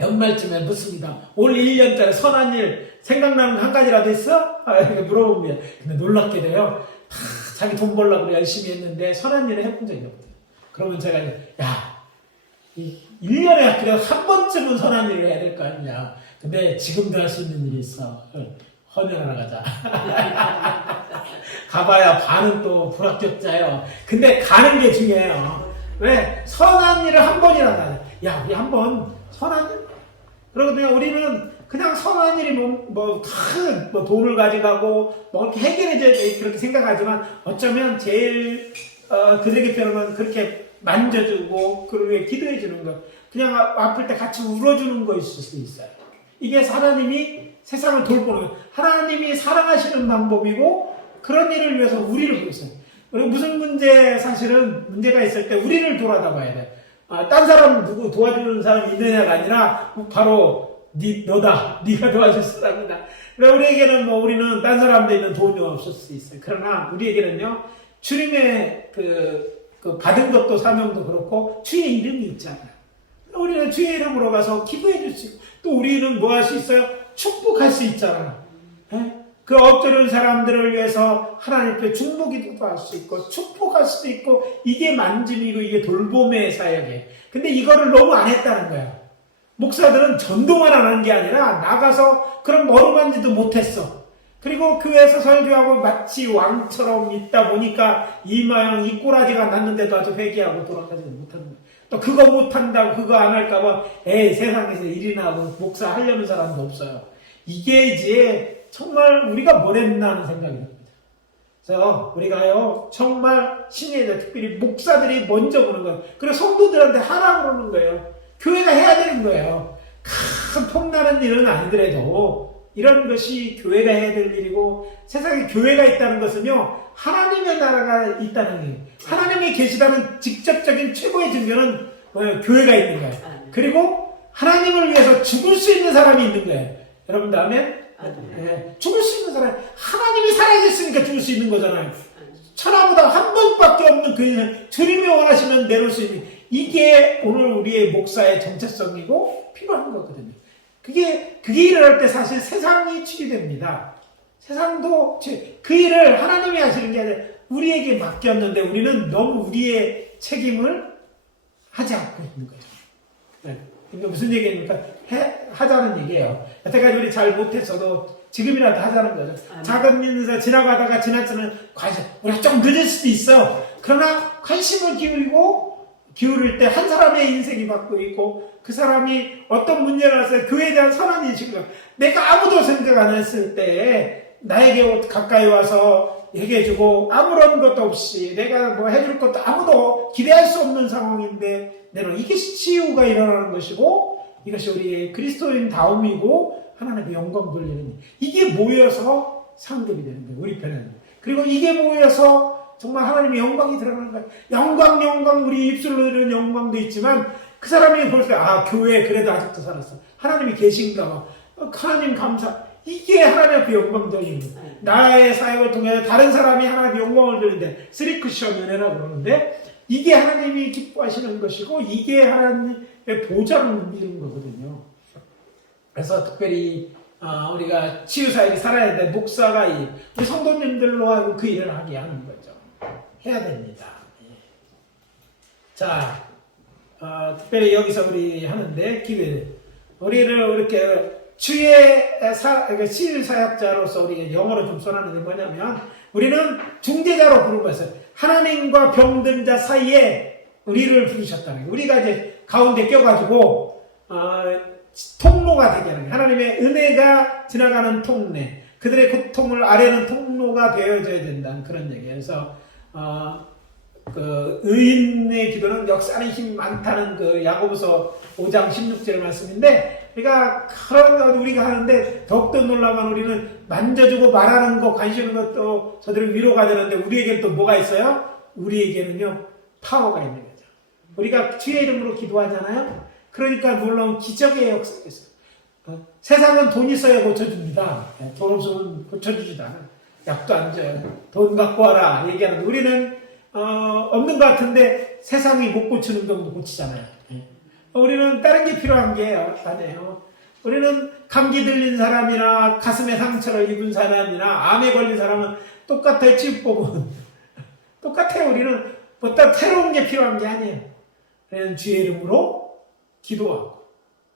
연말쯤에 묻습니다. 올 1년짜리 선한 일 생각나는 한 가지라도 있어? 이렇게 물어보면. 근데 놀랍게 돼요. 자기 돈 벌려고 열심히 했는데 선한 일을 해본 적이 없대요. 그러면 제가 이 1년에 그냥 한 번쯤은 선한 일을 해야 될 거 아니냐. 근데 지금도 할 수 있는 일이 있어. 헌혈하러 가자. 가봐야 반은 또 불합격자예요. 근데 가는 게 중요해요. 왜? 선한 일을 한 번이라도 하자. 야, 우리 한 번 선한 일? 그러거든요. 우리는 그냥 선한 일이 큰 돈을 가져가고 이렇게 해결해줘야 돼 그렇게 생각하지만 어쩌면 제일 그들에게 필요한 그렇게 만져주고 그를 위해 기도해주는 것, 그냥 아플 때 같이 울어주는 거일 수도 있어요. 이게 하나님이 세상을 돌보는, 하나님이 사랑하시는 방법이고 그런 일을 위해서 우리를 보겠어요. 무슨 사실은 문제가 있을 때 우리를 돌아다봐야 돼. 딴 사람 누구 도와주는 사람이 있느냐가 아니라 바로 너다. 네가 도와줄 사람이다. 그러니까 우리에게는 우리는 딴 사람한테 있는 돈이 없을 수 있어요. 그러나 우리에게는요, 주님의 받은 것도 사명도 그렇고 주의 이름이 있잖아요. 우리는 주의 이름으로 가서 기도해 줄 수 있고 또 우리는 뭐 할 수 있어요? 축복할 수 있잖아요. 그 엎드린 사람들을 위해서 하나님 앞에 중보기도도 할 수 있고 축복할 수도 있고 이게 만짐이고 이게 돌봄의 사역이에요. 근데 이거를 너무 안 했다는 거야. 목사들은 전도만 안 하는 게 아니라 나가서 그런 어루만지도 못했어. 그리고 교회에서 설교하고 마치 왕처럼 있다 보니까 이마형 이 꼬라지가 났는데도 아주 회개하고 돌아가지 못하는 거야. 또 그거 못한다고 그거 안 할까봐 에이 세상에서 일이나 하고 목사 하려는 사람도 없어요. 이게 이제 정말 우리가 뭘 했나 하는 생각이 듭니다. 그래서 우리가요 정말 신예대 특별히 목사들이 먼저 보는 거예요. 그리고 성도들한테 하라고 그러는 거예요. 교회가 해야 되는 거예요. 큰 폭나는 일은 아니더라도 이런 것이 교회가 해야 될 일이고 세상에 교회가 있다는 것은요 하나님의 나라가 있다는 일, 하나님이 계시다는 직접적인 최고의 증거는 교회가 있는 거예요. 그리고 하나님을 위해서 죽을 수 있는 사람이 있는 거예요. 여러분 다음에 죽을 수 있는 사람, 하나님이 살아계셨으니까 죽을 수 있는 거잖아요. 천하보다 한 번밖에 없는 그 인생, 주님이 원하시면 내놓을 수 있는, 이게 오늘 우리의 목사의 정체성이고 필요한 거거든요. 그게 일을 할 때 사실 세상이 치유됩니다. 세상도 그 일을 하나님이 하시는 게 아니라 우리에게 맡겼는데 우리는 너무 우리의 책임을 하지 않고 있는 거죠. 네. 이게 무슨 얘기입니까? 하자는 얘기예요. 여태까지 우리 잘 못했어도 지금이라도 하자는 거죠. 작은 일에서 지나가다가 지나치는 관심, 우리가 좀 늦을 수도 있어. 그러나 관심을 기울일 때 한 사람의 인생이 바뀌고 있고 그 사람이 어떤 문제가 났을 때 그에 대한 선한 인식을 내가 아무도 생각 안 했을 때 나에게 가까이 와서 얘기해주고 아무런 것도 없이 내가 뭐 해줄 것도 아무도 기대할 수 없는 상황인데 내가 이것이 치유가 일어나는 것이고 이것이 우리의 그리스도인 다움이고 하나님의 영광 돌리는 이게 모여서 상급이 되는 거예요. 우리 편에는. 그리고 이게 모여서 정말 하나님의 영광이 드러나는 거예요. 영광 우리 입술로 들은 영광도 있지만 그 사람이 볼 때 교회 그래도 아직도 살았어. 하나님이 계신가 봐. 하나님 감사. 이게 하나님 앞에 영광 돌리는 거예요. 나의 사역을 통해 다른 사람이 하나님의 영광을 돌리는데 쓰리쿠션 은혜라고 그러는데 이게 하나님이 기뻐하시는 것이고 이게 하나님의 보좌를 누리는 거거든요. 그래서 특별히 우리가 치유사역이 살아야 돼. 목사가 우리 성도님들로 하고 그 일을 하게 하는 거죠. 해야 됩니다. 자, 특별히 여기서 우리 하는데 기회 우리를 이렇게 치유사역자로서 우리 영어로 좀 써놨는 게 뭐냐면 우리는 중재자로 부른 거였어요. 하나님과 병든 자 사이에 우리를 부르셨다는 거예요. 우리가 이제 가운데 껴가지고 통로가 되게 하는 거예요. 하나님의 은혜가 지나가는 통로, 그들의 고통을 아뢰는 통로가 되어져야 된다는 그런 얘기예요. 그래서 그 의인의 기도는 역사하는 힘이 많다는 그 야고보서 5장 16절 말씀인데 그러니까 그런 거 우리가 하는데 더욱더 놀라면 우리는 만져주고 말하는 거 관심 있는 것도 저들은 위로가 되는데 우리에게는 또 뭐가 있어요? 우리에게는요 파워가 있는 거죠. 우리가 주의 이름으로 기도하잖아요. 그러니까 놀라운 기적의 역사가 있어요. 세상은 돈 있어야 고쳐줍니다. 돈 없으면 고쳐주지도 않아요. 약도 안 줘요. 돈 갖고 와라 얘기하는데 우리는 없는 것 같은데 세상이 못 고치는 병도 고치잖아요. 우리는 다른 게 필요한 게 아니에요. 우리는 감기 들린 사람이나 가슴에 상처를 입은 사람이나 암에 걸린 사람은 똑같아요. 치유법은 똑같아요. 우리는 뭐다 새로운 게 필요한 게 아니에요. 우리는 주의 이름으로 기도하고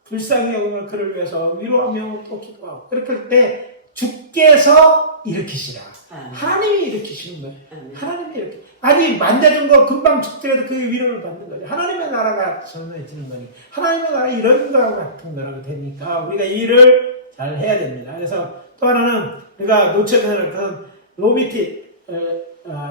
불쌍히 여기는 그를 위해서 위로하며 또 기도하고 그렇게 할 때 주께서 일으키시라. 하나님이 일으키시는 거예요. 하나님이 이렇게 아니 만져준 거 금방 죽더라도 그 위로를 받는 거죠. 하나님의 나라가 전해지는 거니 하나님의 나라 이런 거 같은 나라가 되니까 우리가 이 일을 잘 해야 됩니다. 그래서 또 하나는 우리가 놓쳐서는 그런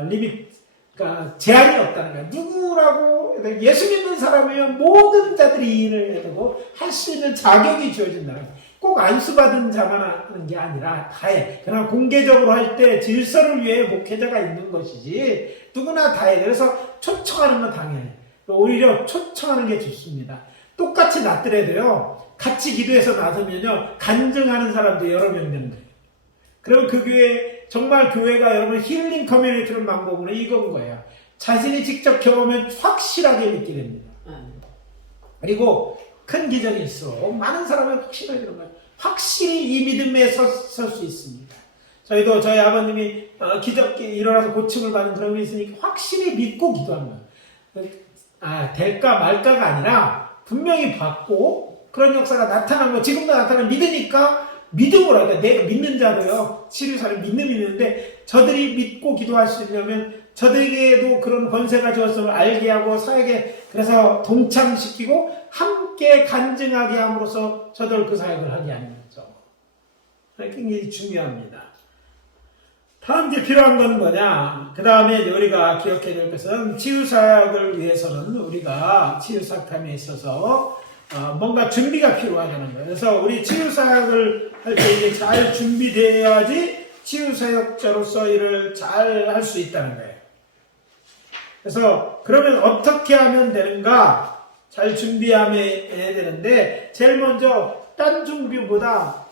리밋 그러니까 제한이 없다는 거예요. 누구라고 예수 믿는 사람이면 모든 자들이 이 일을 해야 되고 할 수 있는 자격이 주어진다는 거예요. 꼭 안수받은 자만 하는 게 아니라 다 해. 그러나 공개적으로 할 때 질서를 위해 목회자가 있는 것이지 누구나 다 해. 그래서 초청하는 건 당연해. 오히려 초청하는 게 좋습니다. 똑같이 낫더라도요. 같이 기도해서 나서면요. 간증하는 사람도 여러 명 되는 거예요. 그럼 그 교회 정말 교회가 여러분 힐링 커뮤니티를 방법으로 이건 거예요. 자신이 직접 경험하면 확실하게 믿게 됩니다. 그리고 큰 기적이 있어. 많은 사람이 확실하게 그런 거예요. 확실히 이 믿음에 설 수 있습니다. 저희도 저희 아버님이 기적이 일어나서 고침을 받는 그런 게 있으니까 확실히 믿고 기도하는 거예요. 될까 말까가 아니라 분명히 받고 그런 역사가 나타난 거, 지금도 나타나는 믿으니까 믿음으로 하니까 내가 믿는 자도요, 치유사를 믿음이 있는데 저들이 믿고 기도하시려면 저들에게도 그런 권세가 주었음을 알게 하고 사역에 그래서 동참시키고 함께 간증하게 함으로써 저들 그 사역을 하게 하는 거죠. 굉장히 중요합니다. 다음 이제 필요한 건 뭐냐? 그 다음에 우리가 기억해야 될 것은 치유사역을 위해서는 우리가 치유사역함에 있어서 뭔가 준비가 필요하다는 거예요. 그래서 우리 치유사역을 할 때 이게 잘 준비되어야지 치유사역자로서 일을 잘 할 수 있다는 거예요. 그래서 그러면 어떻게 하면 되는가? 잘 준비해야 되는데 제일 먼저 딴 준비보다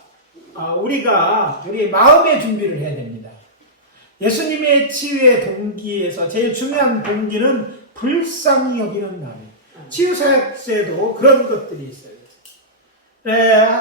우리가 우리 마음의 준비를 해야 됩니다. 예수님의 치유의 동기에서 제일 중요한 동기는 불쌍히 여기는 마음이에요. 치유사역에도 그런 것들이 있어요.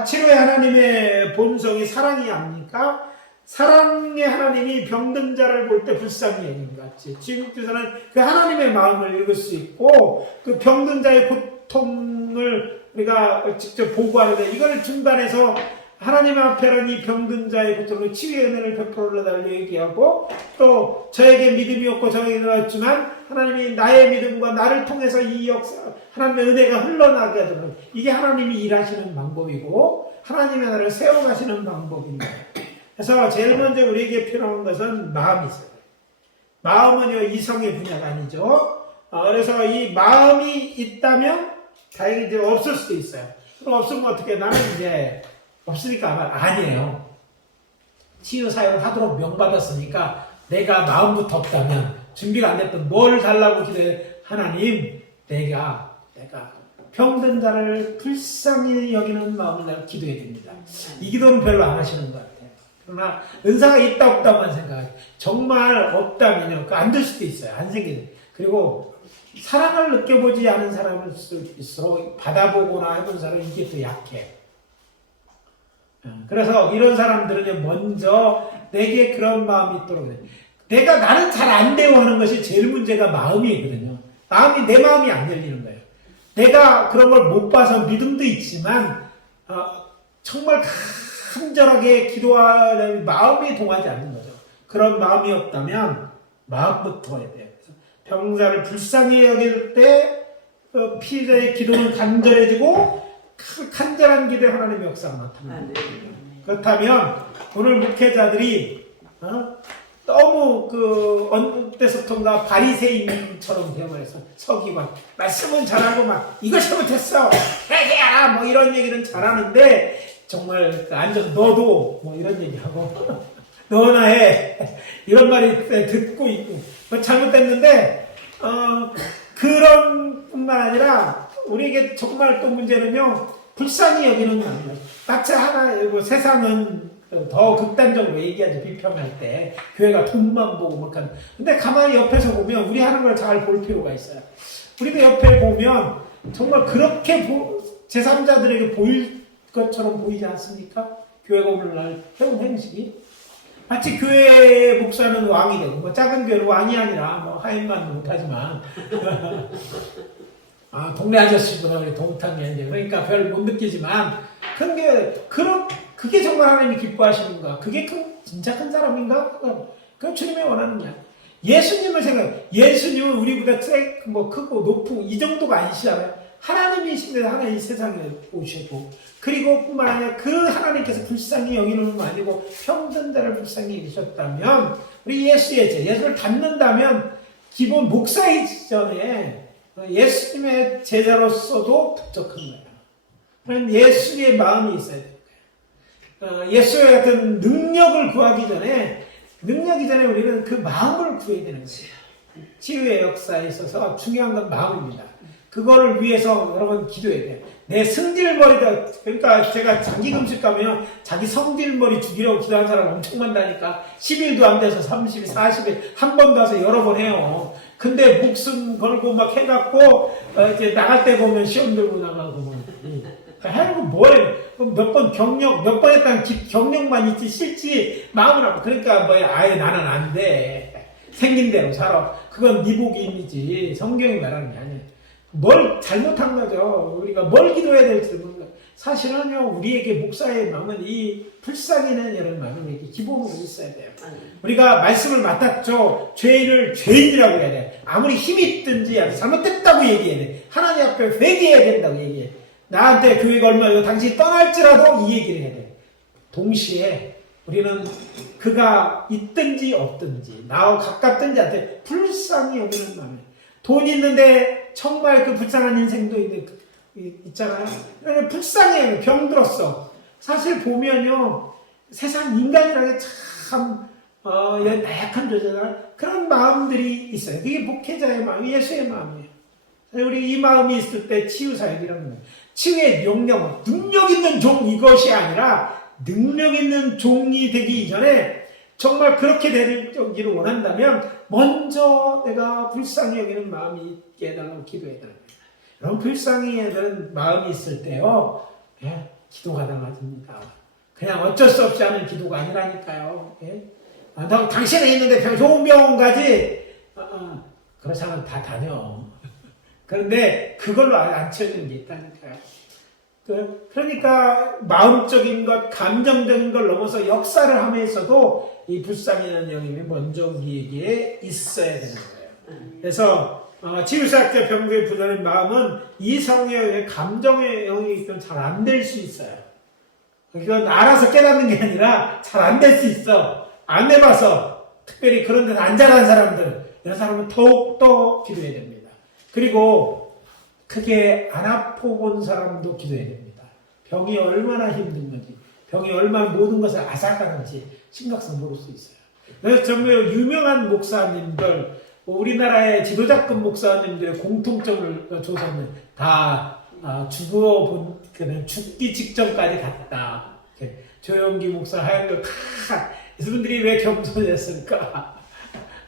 치료의 하나님의 본성이 사랑이 아닙니까? 사랑의 하나님이 병든 자를 볼 때 불쌍히 여기는 것 같이 치유께서는 그 하나님의 마음을 읽을 수 있고 그 병든 자의 고통을 우리가 직접 보고하는데 이걸 중단해서 하나님 앞에는 이 병든 자의 고통을 치유의 은혜를 베풀어달라고 얘기하고 또 저에게 믿음이 없고 저에게 넣었지만 하나님이 나의 믿음과 나를 통해서 이 역사 하나님의 은혜가 흘러나게 하도록 이게 하나님이 일하시는 방법이고 하나님의 나라를 세워가시는 방법입니다. 그래서 제일 먼저 우리에게 필요한 것은 마음이 있어요. 마음은요 이성의 분야가 아니죠. 그래서 이 마음이 있다면 다행히 이제 없을 수도 있어요. 그럼 없으면 어떻게 나는 이제 없으니까 아니에요. 치유 사역을 하도록 명받았으니까 내가 마음부터 없다면 준비가 안 됐던 뭘 달라고 기도해 하나님 내가 병든 자를 불쌍히 여기는 마음을 내가 기도해야 됩니다. 이 기도는 별로 안 하시는 것 같아요. 그러나 은사가 있다 없다만 생각해요. 정말 없다면요 안 될 수도 있어요. 안 생기는. 그리고 사랑을 느껴보지 않은 사람일수록 받아보거나 해본 사람은 이게 더 약해. 그래서 이런 사람들은 먼저 내게 그런 마음이 있도록 해요. 나는 잘 안 돼요 하는 것이 제일 문제가 마음이거든요. 내 마음이 안 열리는 거예요. 내가 그런 걸 못 봐서 믿음도 있지만 정말 간절하게 기도하는 마음이 동하지 않는 거죠. 그런 마음이 없다면 마음부터 해야 돼요. 병자를 불쌍히 여길 때 피해자의 기도는 간절해지고 간절한 기도에 하나님의 역사가 나타납니다. 그렇다면 오늘 목회자들이 너무 어느 때서부터인가 바리새인처럼 되어버려서 서기관 말씀은 잘하고 막 이거 잘못했어 회개하라 뭐 이런 얘기는 잘하는데 정말 앉아서 너도 뭐 이런 얘기하고 너나 해 이런 말이 듣고 있고 잘못됐는데 그런 뿐만 아니라 우리에게 정말 또 문제는요 불쌍히 여기는 마음이에요. 마치 세상은 더 극단적으로 얘기하죠. 비평할 때 교회가 돈만 보고 막 하는. 근데 가만히 옆에서 보면 우리 하는 걸 잘 볼 필요가 있어요. 우리도 옆에 보면 정말 그렇게 제3자들에게 보일 것처럼 보이지 않습니까? 교회가 오늘날 해온 행식이 마치 교회 목사는 왕이 되고 뭐 작은 교회는 왕이 아니라 뭐 하인만 못하지만 동네 아저씨구나 우리 동탕이 이제 그러니까 별 못 느끼지만 그게 정말 하나님이 기뻐하시는가? 그게 진짜 큰 사람인가? 그건 주님이 원하는 거야. 예수님을 생각해. 예수님은 우리보다 크고 높고 이 정도가 아니시잖아요. 하나님이신데 하나님 세상에 오시고 그리고 뿐만 아니라 그 하나님께서 불쌍히 여기는 건 아니고 병든 자를 불쌍히 여기셨다면 우리 예수를 닮는다면 기본 목사이기 전에 예수님의 제자로서도 부족한 거예요. 그런 예수의 마음이 있어야 돼요. 예수의 같은 능력을 구하기 전에 우리는 그 마음을 구해야 되는 거예요. 치유의 역사에 있어서 중요한 건 마음입니다. 그거를 위해서 여러분 기도해야 돼요. 내 승질머리다. 그러니까 제가 자기 금식 가면 자기 성질머리 죽이려고 기도하는 사람 엄청 많다니까. 10일도 안 돼서 30일, 40일 한 번 가서 여러 번 해요. 근데 목숨 걸고 막 해갖고 이제 나갈 때 보면 시험 들고 나가고 뭐. 하는 거 뭐해? 몇 번 했다는 경력만 있지 싫지 마음은 아파. 그러니까 아예 나는 안 돼. 생긴 대로 살아. 그건 네 복임이지 성경이 말하는 게 아니에요. 뭘 잘못한 거죠. 우리가 뭘 기도해야 될지 모르는 거예요. 사실은요, 우리에게 목사의 마음은 이 불쌍히 여기는 이런 마음이 기본으로 있어야 돼요. 우리가 말씀을 맡았죠. 죄인을 죄인이라고 해야 돼. 아무리 힘이 있든지 잘못됐다고 얘기해야 돼. 하나님 앞에 회개해야 된다고 얘기해. 나한테 교회가 얼마나 당신이 떠날지라도 이 얘기를 해야 돼. 동시에 우리는 그가 있든지 없든지 나와 가깝든지 한테 불쌍히 여기는 마음이에요. 돈 있는데 정말 그 불쌍한 인생도 있잖아요. 불쌍해. 병들었어. 사실 보면요, 세상 인간이라는 게 참 나약한 존재다. 그런 마음들이 있어요. 그게 목회자의 마음, 예수의 마음이에요. 우리 이 마음이 있을 때 치유사역이라는 거예요. 치유의 능력, 능력 있는 종 이것이 아니라 능력 있는 종이 되기 이전에 정말 그렇게 되기를 원한다면 먼저 내가 불쌍히 여기는 마음이 있게 해달라고 기도해야 되는 거예요. 여러분, 불쌍히 여기는 마음이 있을 때요, 기도가 달라집니다. 그냥 어쩔 수 없이 하는 기도가 아니라니까요. 당신은 있는데 좋은 병원 가지. 그렇지 않으면 다 다녀. 그런데 그걸로 안 채우는 게 있다니까요. 그러니까 마음적인 것, 감정적인 걸 넘어서 역사를 하면서도 이 불쌍히 여기는 영임이 먼저 우리에게 있어야 되는 거예요. 그래서 치유사역자 병고에 부자는 마음은 이성의 감정의 영역이기 때문에 잘 안 될 수 있어요. 이건 알아서 깨닫는 게 아니라 잘 안 될 수 있어. 안 해봐서, 특별히 그런 데서 안 자란 사람들, 이런 사람은 더욱더 기도해야 됩니다. 그리고 크게 안 아파본 사람도 기도해야 됩니다. 병이 얼마나 힘든 건지, 병이 얼마나 모든 것을 앗아가는지 심각성 모를 수 있어요. 그래서 정말 유명한 목사님들, 우리나라의 지도자급 목사님들의 공통점을 조사하면 다 죽기 직전까지 갔다. 조영기 목사, 하얀교 다 이분들이 왜 겸손했을까?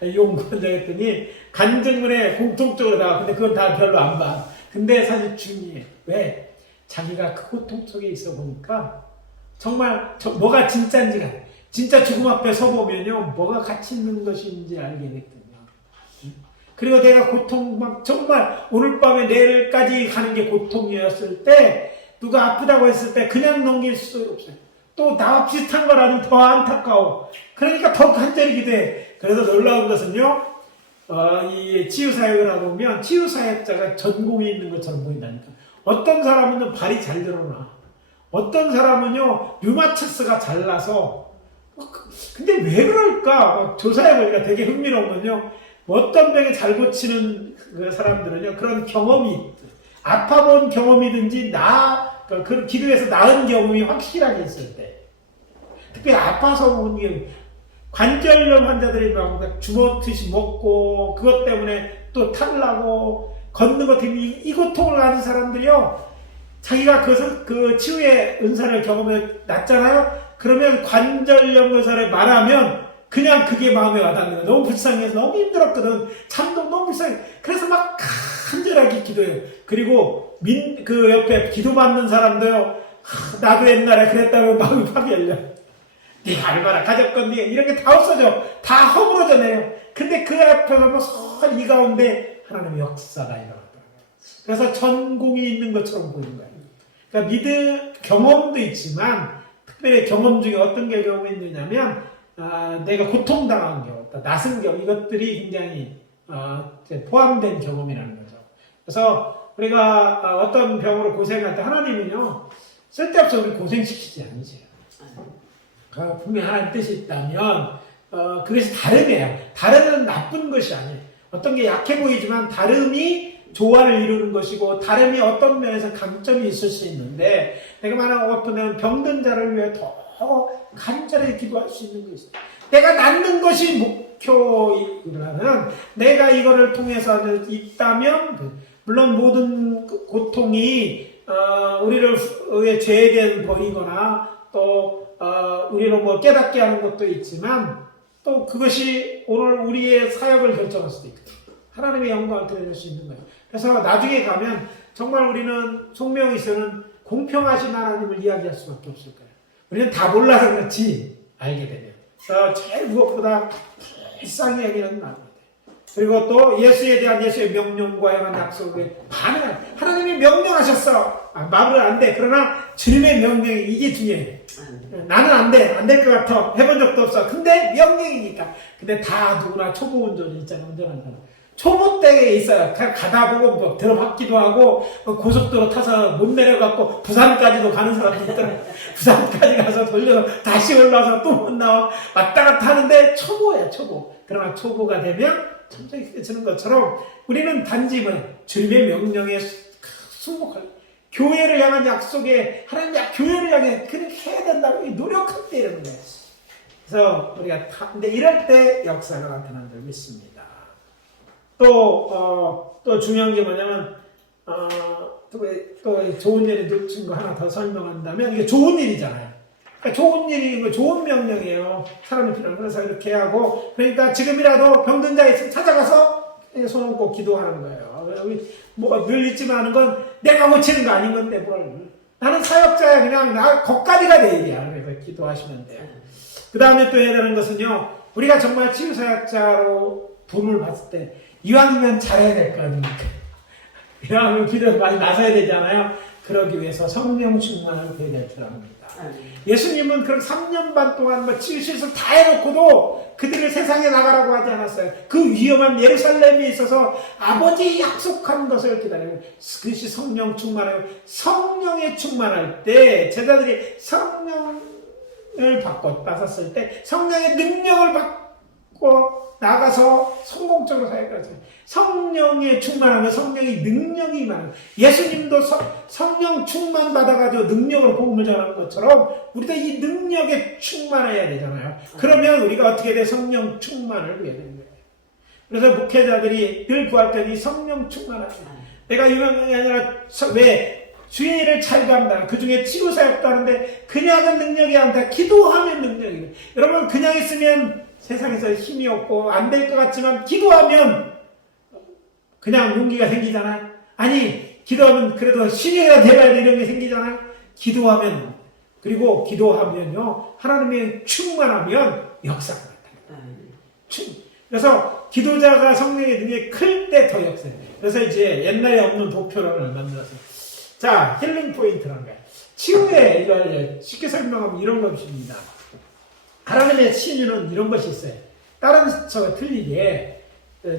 용건자 했더니 간증문에 공통적으로 나와. 근데 그건 다 별로 안 봐. 근데 사실 중요해. 왜? 자기가 그 고통 속에 있어 보니까 정말 뭐가 진짜인지가, 진짜 죽음 앞에 서 보면요, 뭐가 가치 있는 것인지 알게 됐거든요. 그리고 내가 고통, 정말 오늘 밤에 내일까지 가는 게 고통이었을 때, 누가 아프다고 했을 때 그냥 넘길 수 없어요. 또 나와 비슷한 거라면 더 안타까워. 그러니까 더 간절히 기도해. 그래서 놀라운 것은요, 이 치유사역을 하고 보면 치유사역자가 전공이 있는 것처럼 보인다니까. 어떤 사람은 발이 잘 드러나. 어떤 사람은요, 류마티스가 잘 나서. 근데 왜 그럴까? 조사해보니까 되게 흥미로운 건요, 어떤 병에 잘 고치는 그 사람들은요, 그런 경험이, 아파본 경험이든지, 그 기도에서 나은 경험이 확실하게 있을 때. 특히 아파서 온 게, 관절염 환자들이 막 주먹듯이 먹고, 그것 때문에 또 탈나고, 걷는 것 때문에 이 고통을 가진 사람들이요, 자기가 그 치유의 은사를 경험해 놨잖아요? 그러면 관절염 의사를 말하면, 그냥 그게 마음에 와닿는 거야. 너무 불쌍해서 너무 힘들었거든. 잠도 너무 불쌍해. 그래서 막 간절하게 기도해요. 그리고 그 옆에 기도 받는 사람도요, 나도 옛날에 그랬다면 마음이 팍 열려. 네가 얼마나 가졌건니 이런 게 다 없어져. 다 허물어져 내요. 근데 그 앞에 가면 이 가운데 하나님의 역사가 일어났더라고요. 그래서 전공이 있는 것처럼 보이는 거예요. 그러니까 경험도 있지만, 특별히 경험 중에 어떤 게 경험이 있느냐면, 내가 고통당한 경우, 낯선 경우, 이것들이 굉장히 포함된 경험이라는 거죠. 그래서 우리가 어떤 병으로 고생할 때 하나님은요, 쓸데없이 우리 고생시키지 않으세요. 분명히 하나님 뜻이 있다면 그것이 다름이에요. 다름은 나쁜 것이 아니에요. 어떤 게 약해 보이지만 다름이 조화를 이루는 것이고, 다름이 어떤 면에서 강점이 있을 수 있는데, 내가 말하는 어떤 병든 자를 위해 더 간절히 기도할 수 있는 것이, 내가 낫는 것이 목표라면, 내가 이거를 통해서 있다면, 물론 모든 고통이 우리의 죄에 대한 벌이거나 또 우리를 뭐 깨닫게 하는 것도 있지만, 또 그것이 오늘 우리의 사역을 결정할 수도 있거든요. 하나님의 영광을 드려줄 수 있는 거예요. 그래서 나중에 가면 정말 우리는 송명에서는 공평하신 하나님을 이야기할 수밖에 없을 거예요. 우리는 다 몰라서 그렇지 알게 되면. 그래서 제일 무엇보다 불쌍히 여기는 마음이 돼요. 그리고 또 예수에 대한 예수의 명령과 향한 약속에 반응하는, 하나님의 명령하셨어. 말은 안 돼. 그러나 주님의 명령이 이게 중요해. 나는 안 돼. 안 될 것 같아. 해본 적도 없어. 근데 명령이니까. 근데 다 누구나 초보 운전이 있잖아. 운전하는 사람. 초보 때에 있어요. 가다 보고 뭐 들어박기도 하고 고속도로 타서 못 내려갖고 부산까지도 가는 사람도 있더라고. 부산까지 가서 돌려서 다시 올라와서 또 못 나와. 왔다 갔다 하는데 초보야, 초보. 그러나 초보가 되면 천천히 깨지는 것처럼 우리는 단지 뭐 주님의 명령에 순복할 교회를 향한 약속에 하나님 교회를 향해 그렇게 해야 된다고 노력할 때 이러는 거예요. 그래서 우리가 근데 이럴 때 역사가 나타나는 줄 믿습니다. 또 중요한 게 뭐냐면 또 좋은 일이 놓친 거 하나 더 설명한다면 이게 좋은 일이잖아요. 그러니까 좋은 일이 좋은 명령이에요. 사람이 필요한 그래서 이렇게 하고 그러니까 지금이라도 병든 자 있으면 찾아가서 손 얹고 기도하는 거예요. 뭐가 늘 잊지만 하는 건 내가 고치는 거 아닌 건데 뭘 나는 사역자야 그냥 나 거기까지가 내 일이야. 그래서 기도하시면 돼요. 그 다음에 또 해야 되는 것은요. 우리가 정말 치유사역자로 부름을 받을 때 이왕이면 잘해야 될 거 아닙니까? 이왕이면 기도에 많이 나서야 되잖아요. 그러기 위해서 성령 충만을 해야 될 줄 압니다. 예수님은 그런 3년 반 동안 치유시설 다 해놓고도 그들을 세상에 나가라고 하지 않았어요. 그 위험한 예루살렘에 있어서 아버지 약속한 것을 기다리고 그것이 성령 충만하고 성령에 충만할 때 제자들이 성령을 받았을 때 성령의 능력을 받고 나가서 성공적으로 사역하세요. 성령에 충만하면 성령의 능력이 많아요. 예수님도 성령 충만 받아가지고 능력으로 복음을 전하는 것처럼 우리도 이 능력에 충만해야 되잖아요. 그러면 우리가 어떻게 돼? 성령 충만을 위해 되는 거예요. 그래서 목회자들이 늘 구할 때는 성령 충만하다. 내가 유명한 게 아니라 왜? 주의 일을 잘 감당. 그 중에 치료사역도 하는데 그냥은 능력이 아니다. 기도하면 능력이에요. 여러분 그냥 있으면 세상에서 힘이 없고 안 될 것 같지만 기도하면 그냥 용기가 생기잖아요. 아니 기도하면 그래도 신뢰가 돼야 이런 게 생기잖아요. 기도하면 그리고 기도하면요 하나님의 충만하면 역사가 나타나요. 그래서 기도자가 성령의 능력이 클 때 더 역사해요. 그래서 이제 옛날에 없는 도표론을 만들었어요. 자 힐링 포인트라는 거예요. 치유에 쉽게 설명하면 이런 것입니다. 하나님의 치유는 이런 것이 있어요. 다른 저가 틀리게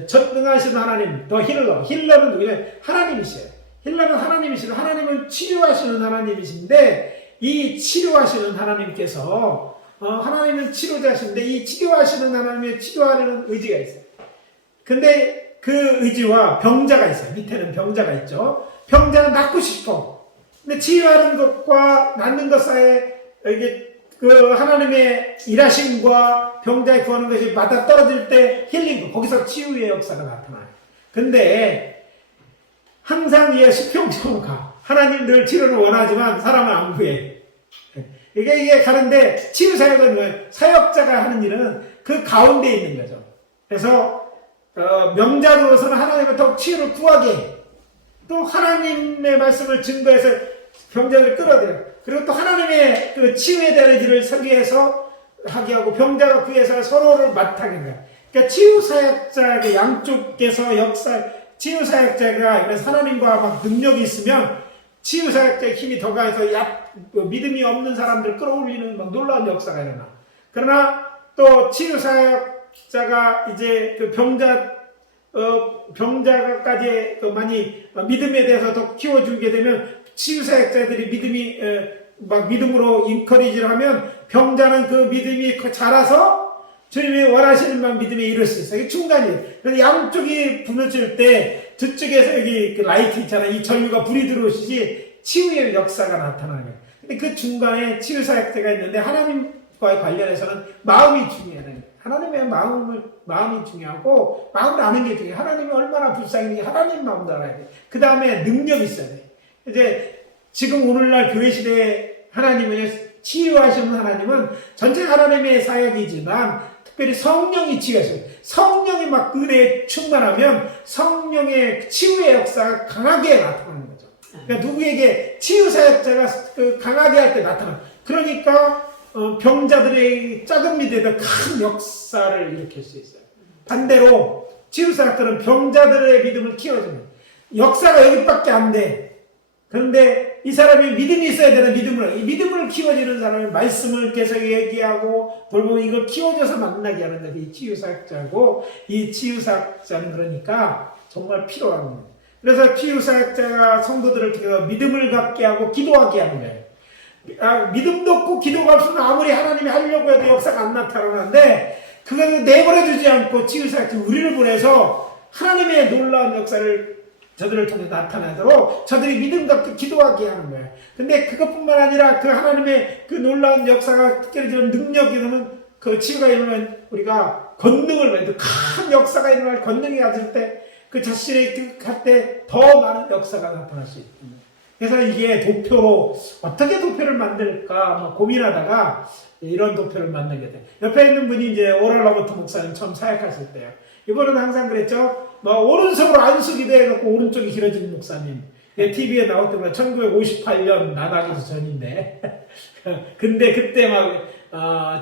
전능하신 하나님, 더 힐러는 누구냐? 하나님이세요. 힐러는 하나님이시고 하나님은 치료하시는 하나님이신데 이 치료하시는 하나님께서 하나님은 치료자신데 이 치료하시는 하나님의 치료하려는 의지가 있어요. 근데 그 의지와 병자가 있어요. 밑에는 병자가 있죠. 병자는 낫고 싶어. 근데 치유하는 것과 낫는 것 사이에 이게 그 하나님의 일하심과 병자의 구하는 것이 맞아 떨어질 때 힐링, 거기서 치유의 역사가 나타나요. 근데 항상 이해 수평적으로 가. 하나님 늘 치료를 원하지만 사람은 안 구해. 이게 가는데 치유사역은 뭐예요? 사역자가 하는 일은 그 가운데 있는 거죠. 그래서 명자로서는 하나님의 더 치유를 구하게 해. 또 하나님의 말씀을 증거해서 병자를 끌어들여요. 그리고 또 하나님의 그 치유에 대한 일을 설계해서 하게 하고 병자가 그에서 서로를 맡아게 돼요. 그러니까 치유사역자의 양쪽에서 치유사역자가 하나님과 막 능력이 있으면 치유사역자의 힘이 더 강해서 믿음이 없는 사람들 끌어올리는 막 놀라운 역사가 일어나. 그러나 또 치유사역자가 이제 그 병자까지 많이 믿음에 대해서 더 키워주게 되면 치유사역자들이 믿음으로 인커리지를 하면 병자는 그 믿음이 자라서 주님이 원하시는 만 믿음에 이룰 수 있어요. 이게 중간이에요. 그래서 양쪽이 부딪힐 때 저쪽에서 여기 그 라이트 있잖아요. 이 전류가 불이 들어오시지 치유의 역사가 나타나는 거예요. 근데 그 중간에 치유사역자가 있는데 하나님과의 관련해서는 마음이 중요해요. 하나님의 마음이 중요하고 마음을 아는 게 중요해요. 하나님이 얼마나 불쌍한지 하나님 마음도 알아야 돼요. 그 다음에 능력이 있어야 돼요. 이제 지금 오늘날 교회 시대에 하나님은 치유하시는 하나님은 전체 하나님의 사역이지만 특별히 성령이 치유하셔요. 성령이 막 은혜에 충만하면 성령의 치유의 역사가 강하게 나타나는 거죠. 그러니까 누구에게 치유사역자가 강하게 할 때 나타나요. 그러니까 병자들의 작은 믿음에 큰 역사를 일으킬 수 있어요. 반대로 치유사역자는 병자들의 믿음을 키워줍니다. 역사가 여기밖에 안 돼. 그런데 이 사람이 믿음이 있어야 되는 이 믿음을 키워주는 사람이 말씀을 계속 얘기하고 돌보고 이걸 키워줘서 만나게 하는 것이 이 치유사역자고, 이 치유사역자는 그러니까 정말 필요한 거예요. 그래서 치유사역자가 성도들을 통해서 믿음을 갖게 하고 기도하게 하는 거예요. 믿음도 없고 기도가 없으면 아무리 하나님이 하려고 해도 역사가 안 나타나는데, 그것을 내버려두지 않고 치유사역자 우리를 보내서 하나님의 놀라운 역사를 저들을 통해 나타나도록 저들이 믿음 갖고 기도하게 하는 거예요. 근데 그것뿐만 아니라 그 하나님의 그 놀라운 역사가 특별히 그런 능력이 일어나면, 그 치유가 일어나면 우리가 권능을 받는, 큰 역사가 일어날 권능이 가질 때 그 자신의 할 때 더 많은 역사가 나타날 수 있습니다. 그래서 이게 도표로 어떻게 도표를 만들까 고민하다가 이런 도표를 만들게 돼요. 옆에 있는 분이 이제 오랄 로버트 목사님 처음 사역하실 때요. 이분은 항상 그랬죠. 오른손으로 안수기도 해갖고 오른쪽이 길어진 목사님. TV에 나올 때마다 1958년 나가기도 전인데. 근데 그때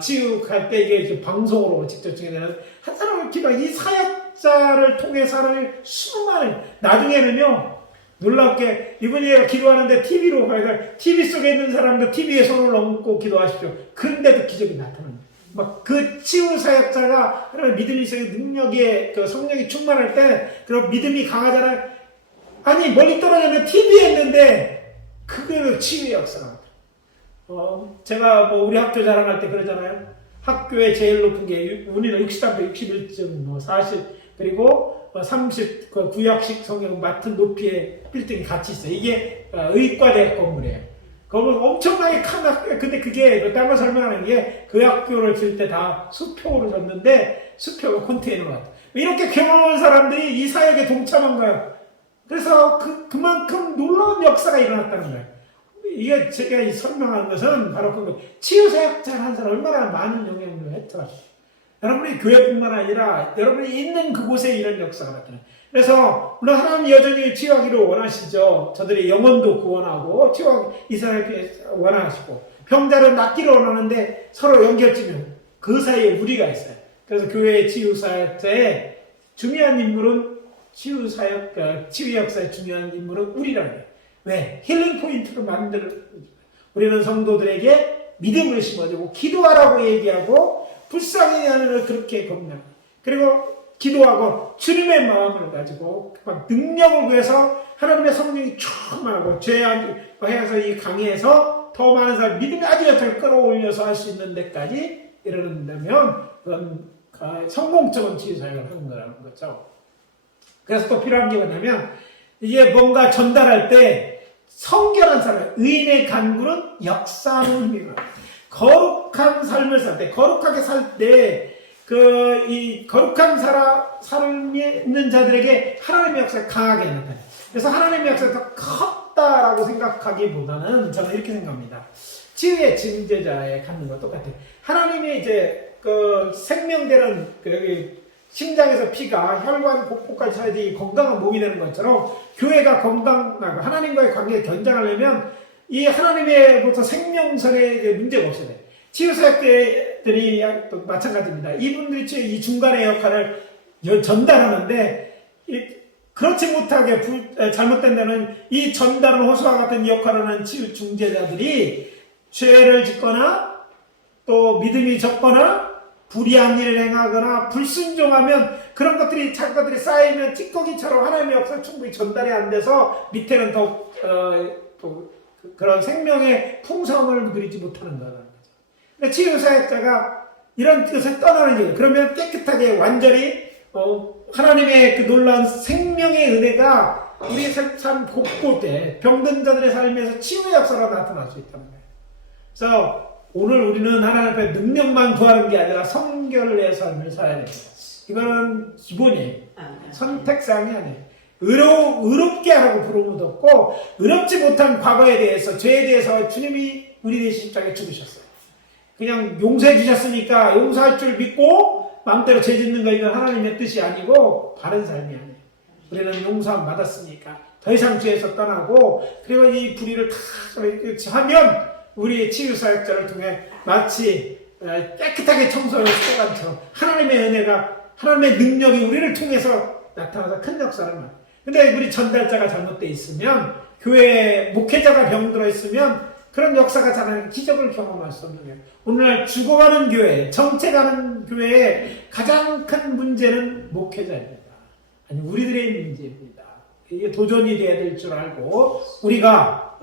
치유할 때 이게 방송으로 직접 중계되는 한 사람을 이 사역자를 통해 사람을 수많은, 나중에는요, 놀랍게 이분이 기도하는데 TV로 가니까 TV 속에 있는 사람도 TV에 손을 얹고 기도하십시오. 그런데도 기적이 나타납니다. 그 치유 사역자가 하나님의 믿음이 있어요. 능력에 그 성령이 충만할 때 그런 믿음이 강하잖아요. 아니 멀리 떨어졌는데 TV에 있는데 그거는 치유의 역사가. 제가 우리 학교 자랑할 때 그러잖아요. 학교에 제일 높은 게 우리는 63도 61점 40 그리고 30 그 구약식 성경 맡은 높이의 빌딩이 같이 있어요. 이게 의과대 건물이에요. 그러면 엄청나게 큰 학교, 근데 그게 딴 거 설명하는 게 그 학교를 질 때 다 수평으로 졌는데 수평은 컨테이너로 왔다. 이렇게 경험한 사람들이 이 사역에 동참한 거예요. 그래서 그만큼 놀라운 역사가 일어났다는 거예요. 이게 제가 설명하는 것은 바로 그 치유사역자 한 사람 얼마나 많은 영향력을 했더라. 여러분이 교회뿐만 아니라 여러분이 있는 그곳에 이런 역사가 나타나요. 그래서 물론 하나님 여전히 치유하기를 원하시죠. 저들의 영혼도 구원하고 치유하기 이스라엘 원하시고 병자를 낫기를 원하는데 서로 연결지면 그 사이에 우리가 있어요. 그래서 교회의 치유사역자의 중요한 인물은 치유 역사의 중요한 인물은 우리라는 거예요. 왜? 힐링 포인트를 우리는 성도들에게 믿음을 심어주고 기도하라고 얘기하고 불쌍히 하는 그렇게 겁납니다. 그리고 기도하고 주님의 마음을 가지고 능력을 구해서 하나님의 성령이 충만하고 해서 이 강의에서 더 많은 사람 믿음의 아주 잘 끌어올려서 할 수 있는 데까지 이르는다면 그건 성공적인 치유사역을 하는 거라는 거죠. 그래서 또 필요한 게 뭐냐면 이게 뭔가 전달할 때 성결한 사람, 의인의 간구는 역사하는 힘이다. 거룩한 삶을 살 때, 거룩하게 살 때, 이 거룩한 삶이 있는 자들에게 하나님의 역사가 강하게 나타나요. 그래서 하나님의 역사가 더 컸다라고 생각하기보다는 저는 이렇게 생각합니다. 치유의 증제자에 갖는 것 똑같아요. 하나님이 이제 생명되는 여기 심장에서 피가 혈관 복부까지 차야지 건강한 몸이 되는 것처럼 교회가 건강하고 하나님과의 관계를 견장하려면 이 하나님의부터 생명선에 문제가 없어야 돼요. 치유사역자들이 마찬가지입니다. 이분들이 이 중간의 역할을 전달하는데 그렇지 못하게 잘못된다는 이 전달은 호수와 같은 역할을 하는 치유 중재자들이 죄를 짓거나 또 믿음이 적거나 불의한 일을 행하거나 불순종하면 그런 것들이 자기 것들이 쌓이면 찌꺼기처럼 하나님의 역사를 충분히 전달이 안 돼서 밑에는 더 그런 생명의 풍성을 누리지 못하는 거라는 거죠. 그러니까 치유사역자가 이런 뜻을 떠나는 거예요. 그러면 깨끗하게 완전히 하나님의 그 놀라운 생명의 은혜가 우리 삶 곳곳에 병든 자들의 삶에서 치유의 역사로 나타날 수 있다는 거예요. 그래서 오늘 우리는 하나님 앞에 능력만 구하는 게 아니라 성결의 삶을 살아야 됩니다. 이거는 기본이에요. 선택사항이 아니에요. 의롭게 하라고 부름도 없고 의롭지 못한 과거에 대해서 죄에 대해서 주님이 우리 대신 십자가에 죽으셨어요. 그냥 용서해 주셨으니까 용서할 줄 믿고 마음대로 죄 짓는 거 이건 하나님의 뜻이 아니고 바른 삶이 아니에요. 우리는 용서함 받았으니까 더 이상 죄에서 떠나고 그리고 이 불의를 다 하면 우리의 치유사역자를 통해 마치 깨끗하게 청소를 시켜간처럼 하나님의 은혜가 하나님의 능력이 우리를 통해서 나타나서 큰 역사를 만들어요. 근데 우리 전달자가 잘못되어 있으면 교회 목회자가 병들어 있으면 그런 역사가 잘 기적을 경험할 수 없는 거예요. 오늘날 죽어가는 교회, 정체가는 교회의 가장 큰 문제는 목회자입니다. 아니 우리들의 문제입니다. 이게 도전이 돼야 될 줄 알고 우리가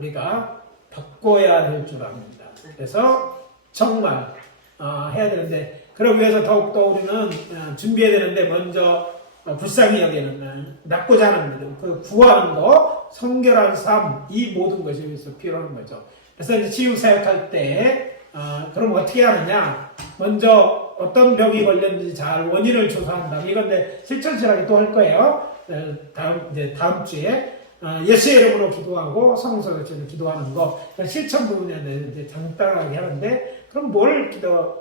바꿔야 될 줄 압니다. 그래서 정말 해야 되는데 그러기 위해서 더욱더 우리는 준비해야 되는데 먼저 불쌍히 여기는 낫고자 하는 믿음, 그 구하는 거, 성결한 삶, 이 모든 것이 여기서 필요한 거죠. 그래서 이제 치유사역할 때 그럼 어떻게 하느냐? 먼저 어떤 병이 걸렸는지 잘 원인을 조사한다. 이건 내 실천실하게 또 할 거예요. 다음 주에 예수의 이름으로 기도하고 성서로 기도하는 거 실천 부분에 이제 간단하게 하는데 그럼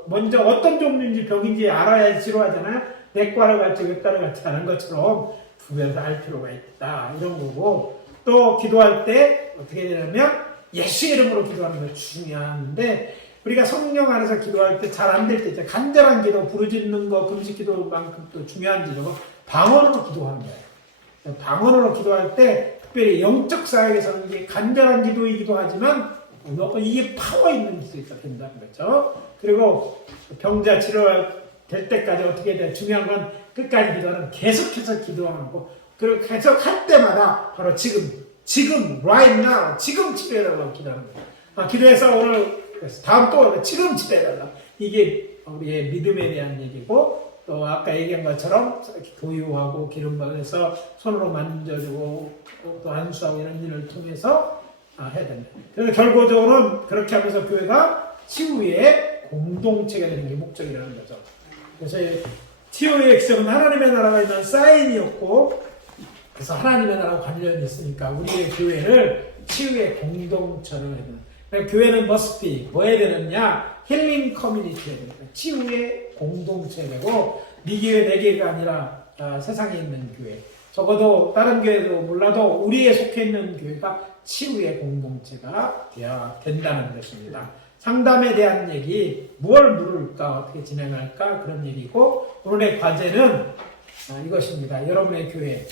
먼저 어떤 종류인지 병인지 알아야 치료하잖아요. 내과를 갈지 외과를 갈지 아는 것처럼 구별해서 알 필요가 있다 이런 거고 또 기도할 때 어떻게 되냐면 예수의 이름으로 기도하는 거 중요한데 우리가 성령 안에서 기도할 때 잘 안 될 때 있잖아요. 간절한 기도, 부르짖는 거, 금식 기도만큼 또 중요한 기도가 방언으로 기도하는 거예요. 방언으로 기도할 때 특별히 영적 사역에서는 이게 간절한 기도이기도 하지만 이게 파워 있는 기도가 된다는 거죠. 그리고 병자 치료될 때까지 어떻게 해야 돼? 중요한 건 끝까지 기도하는 계속해서 기도하는 거. 그리고 계속 할 때마다 바로 지금 right now 지금 치료해달라고 기도하는 거예요. 기도해서 오늘 다음 또 지금 치료해달라. 이게 우리의 믿음에 대한 얘기고 또 아까 얘기한 것처럼 도유하고 기름 받아서 손으로 만져주고 또 안수하고 이런 일을 통해서 해야 된다. 그래서 결과적으로는 그렇게 하면서 교회가 치유의 공동체가 되는 게 목적이라는 거죠. 그래서 치유의 액션은 하나님의 나라가 있는 사인이었고 그래서 하나님의 나라와 관련이 있으니까 우리의 교회를 치유의 공동체로 해야 된다. 그러니까 교회는 must be 뭐 해야 되느냐? 힐링 커뮤니티가 됩니다. 치유의 공동체되고 네 교회 내 교회가 아니라 세상에 있는 교회 적어도 다른 교회도 몰라도 우리에 속해 있는 교회가 치유의 공동체가 되어야 된다는 것입니다. 상담에 대한 얘기 뭘 물을까 어떻게 진행할까 그런 얘기고 오늘의 과제는 이것입니다. 여러분의 교회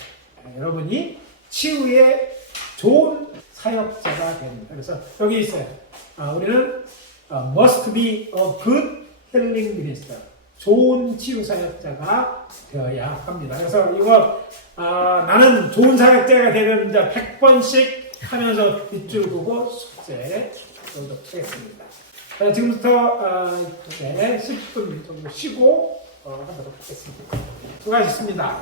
여러분이 치유의 좋은 사역자가 됩니다. 그래서 여기 있어요. 우리는 must be a good healing minister. 좋은 치유 사역자가 되어야 합니다. 그래서 이거 나는 좋은 사역자가 되려면 이제 100번씩 하면서 밑줄 그고 숙제 하도록 하겠습니다. 지금부터 10분 정도 쉬고 하도록 하겠습니다. 수고하셨습니다.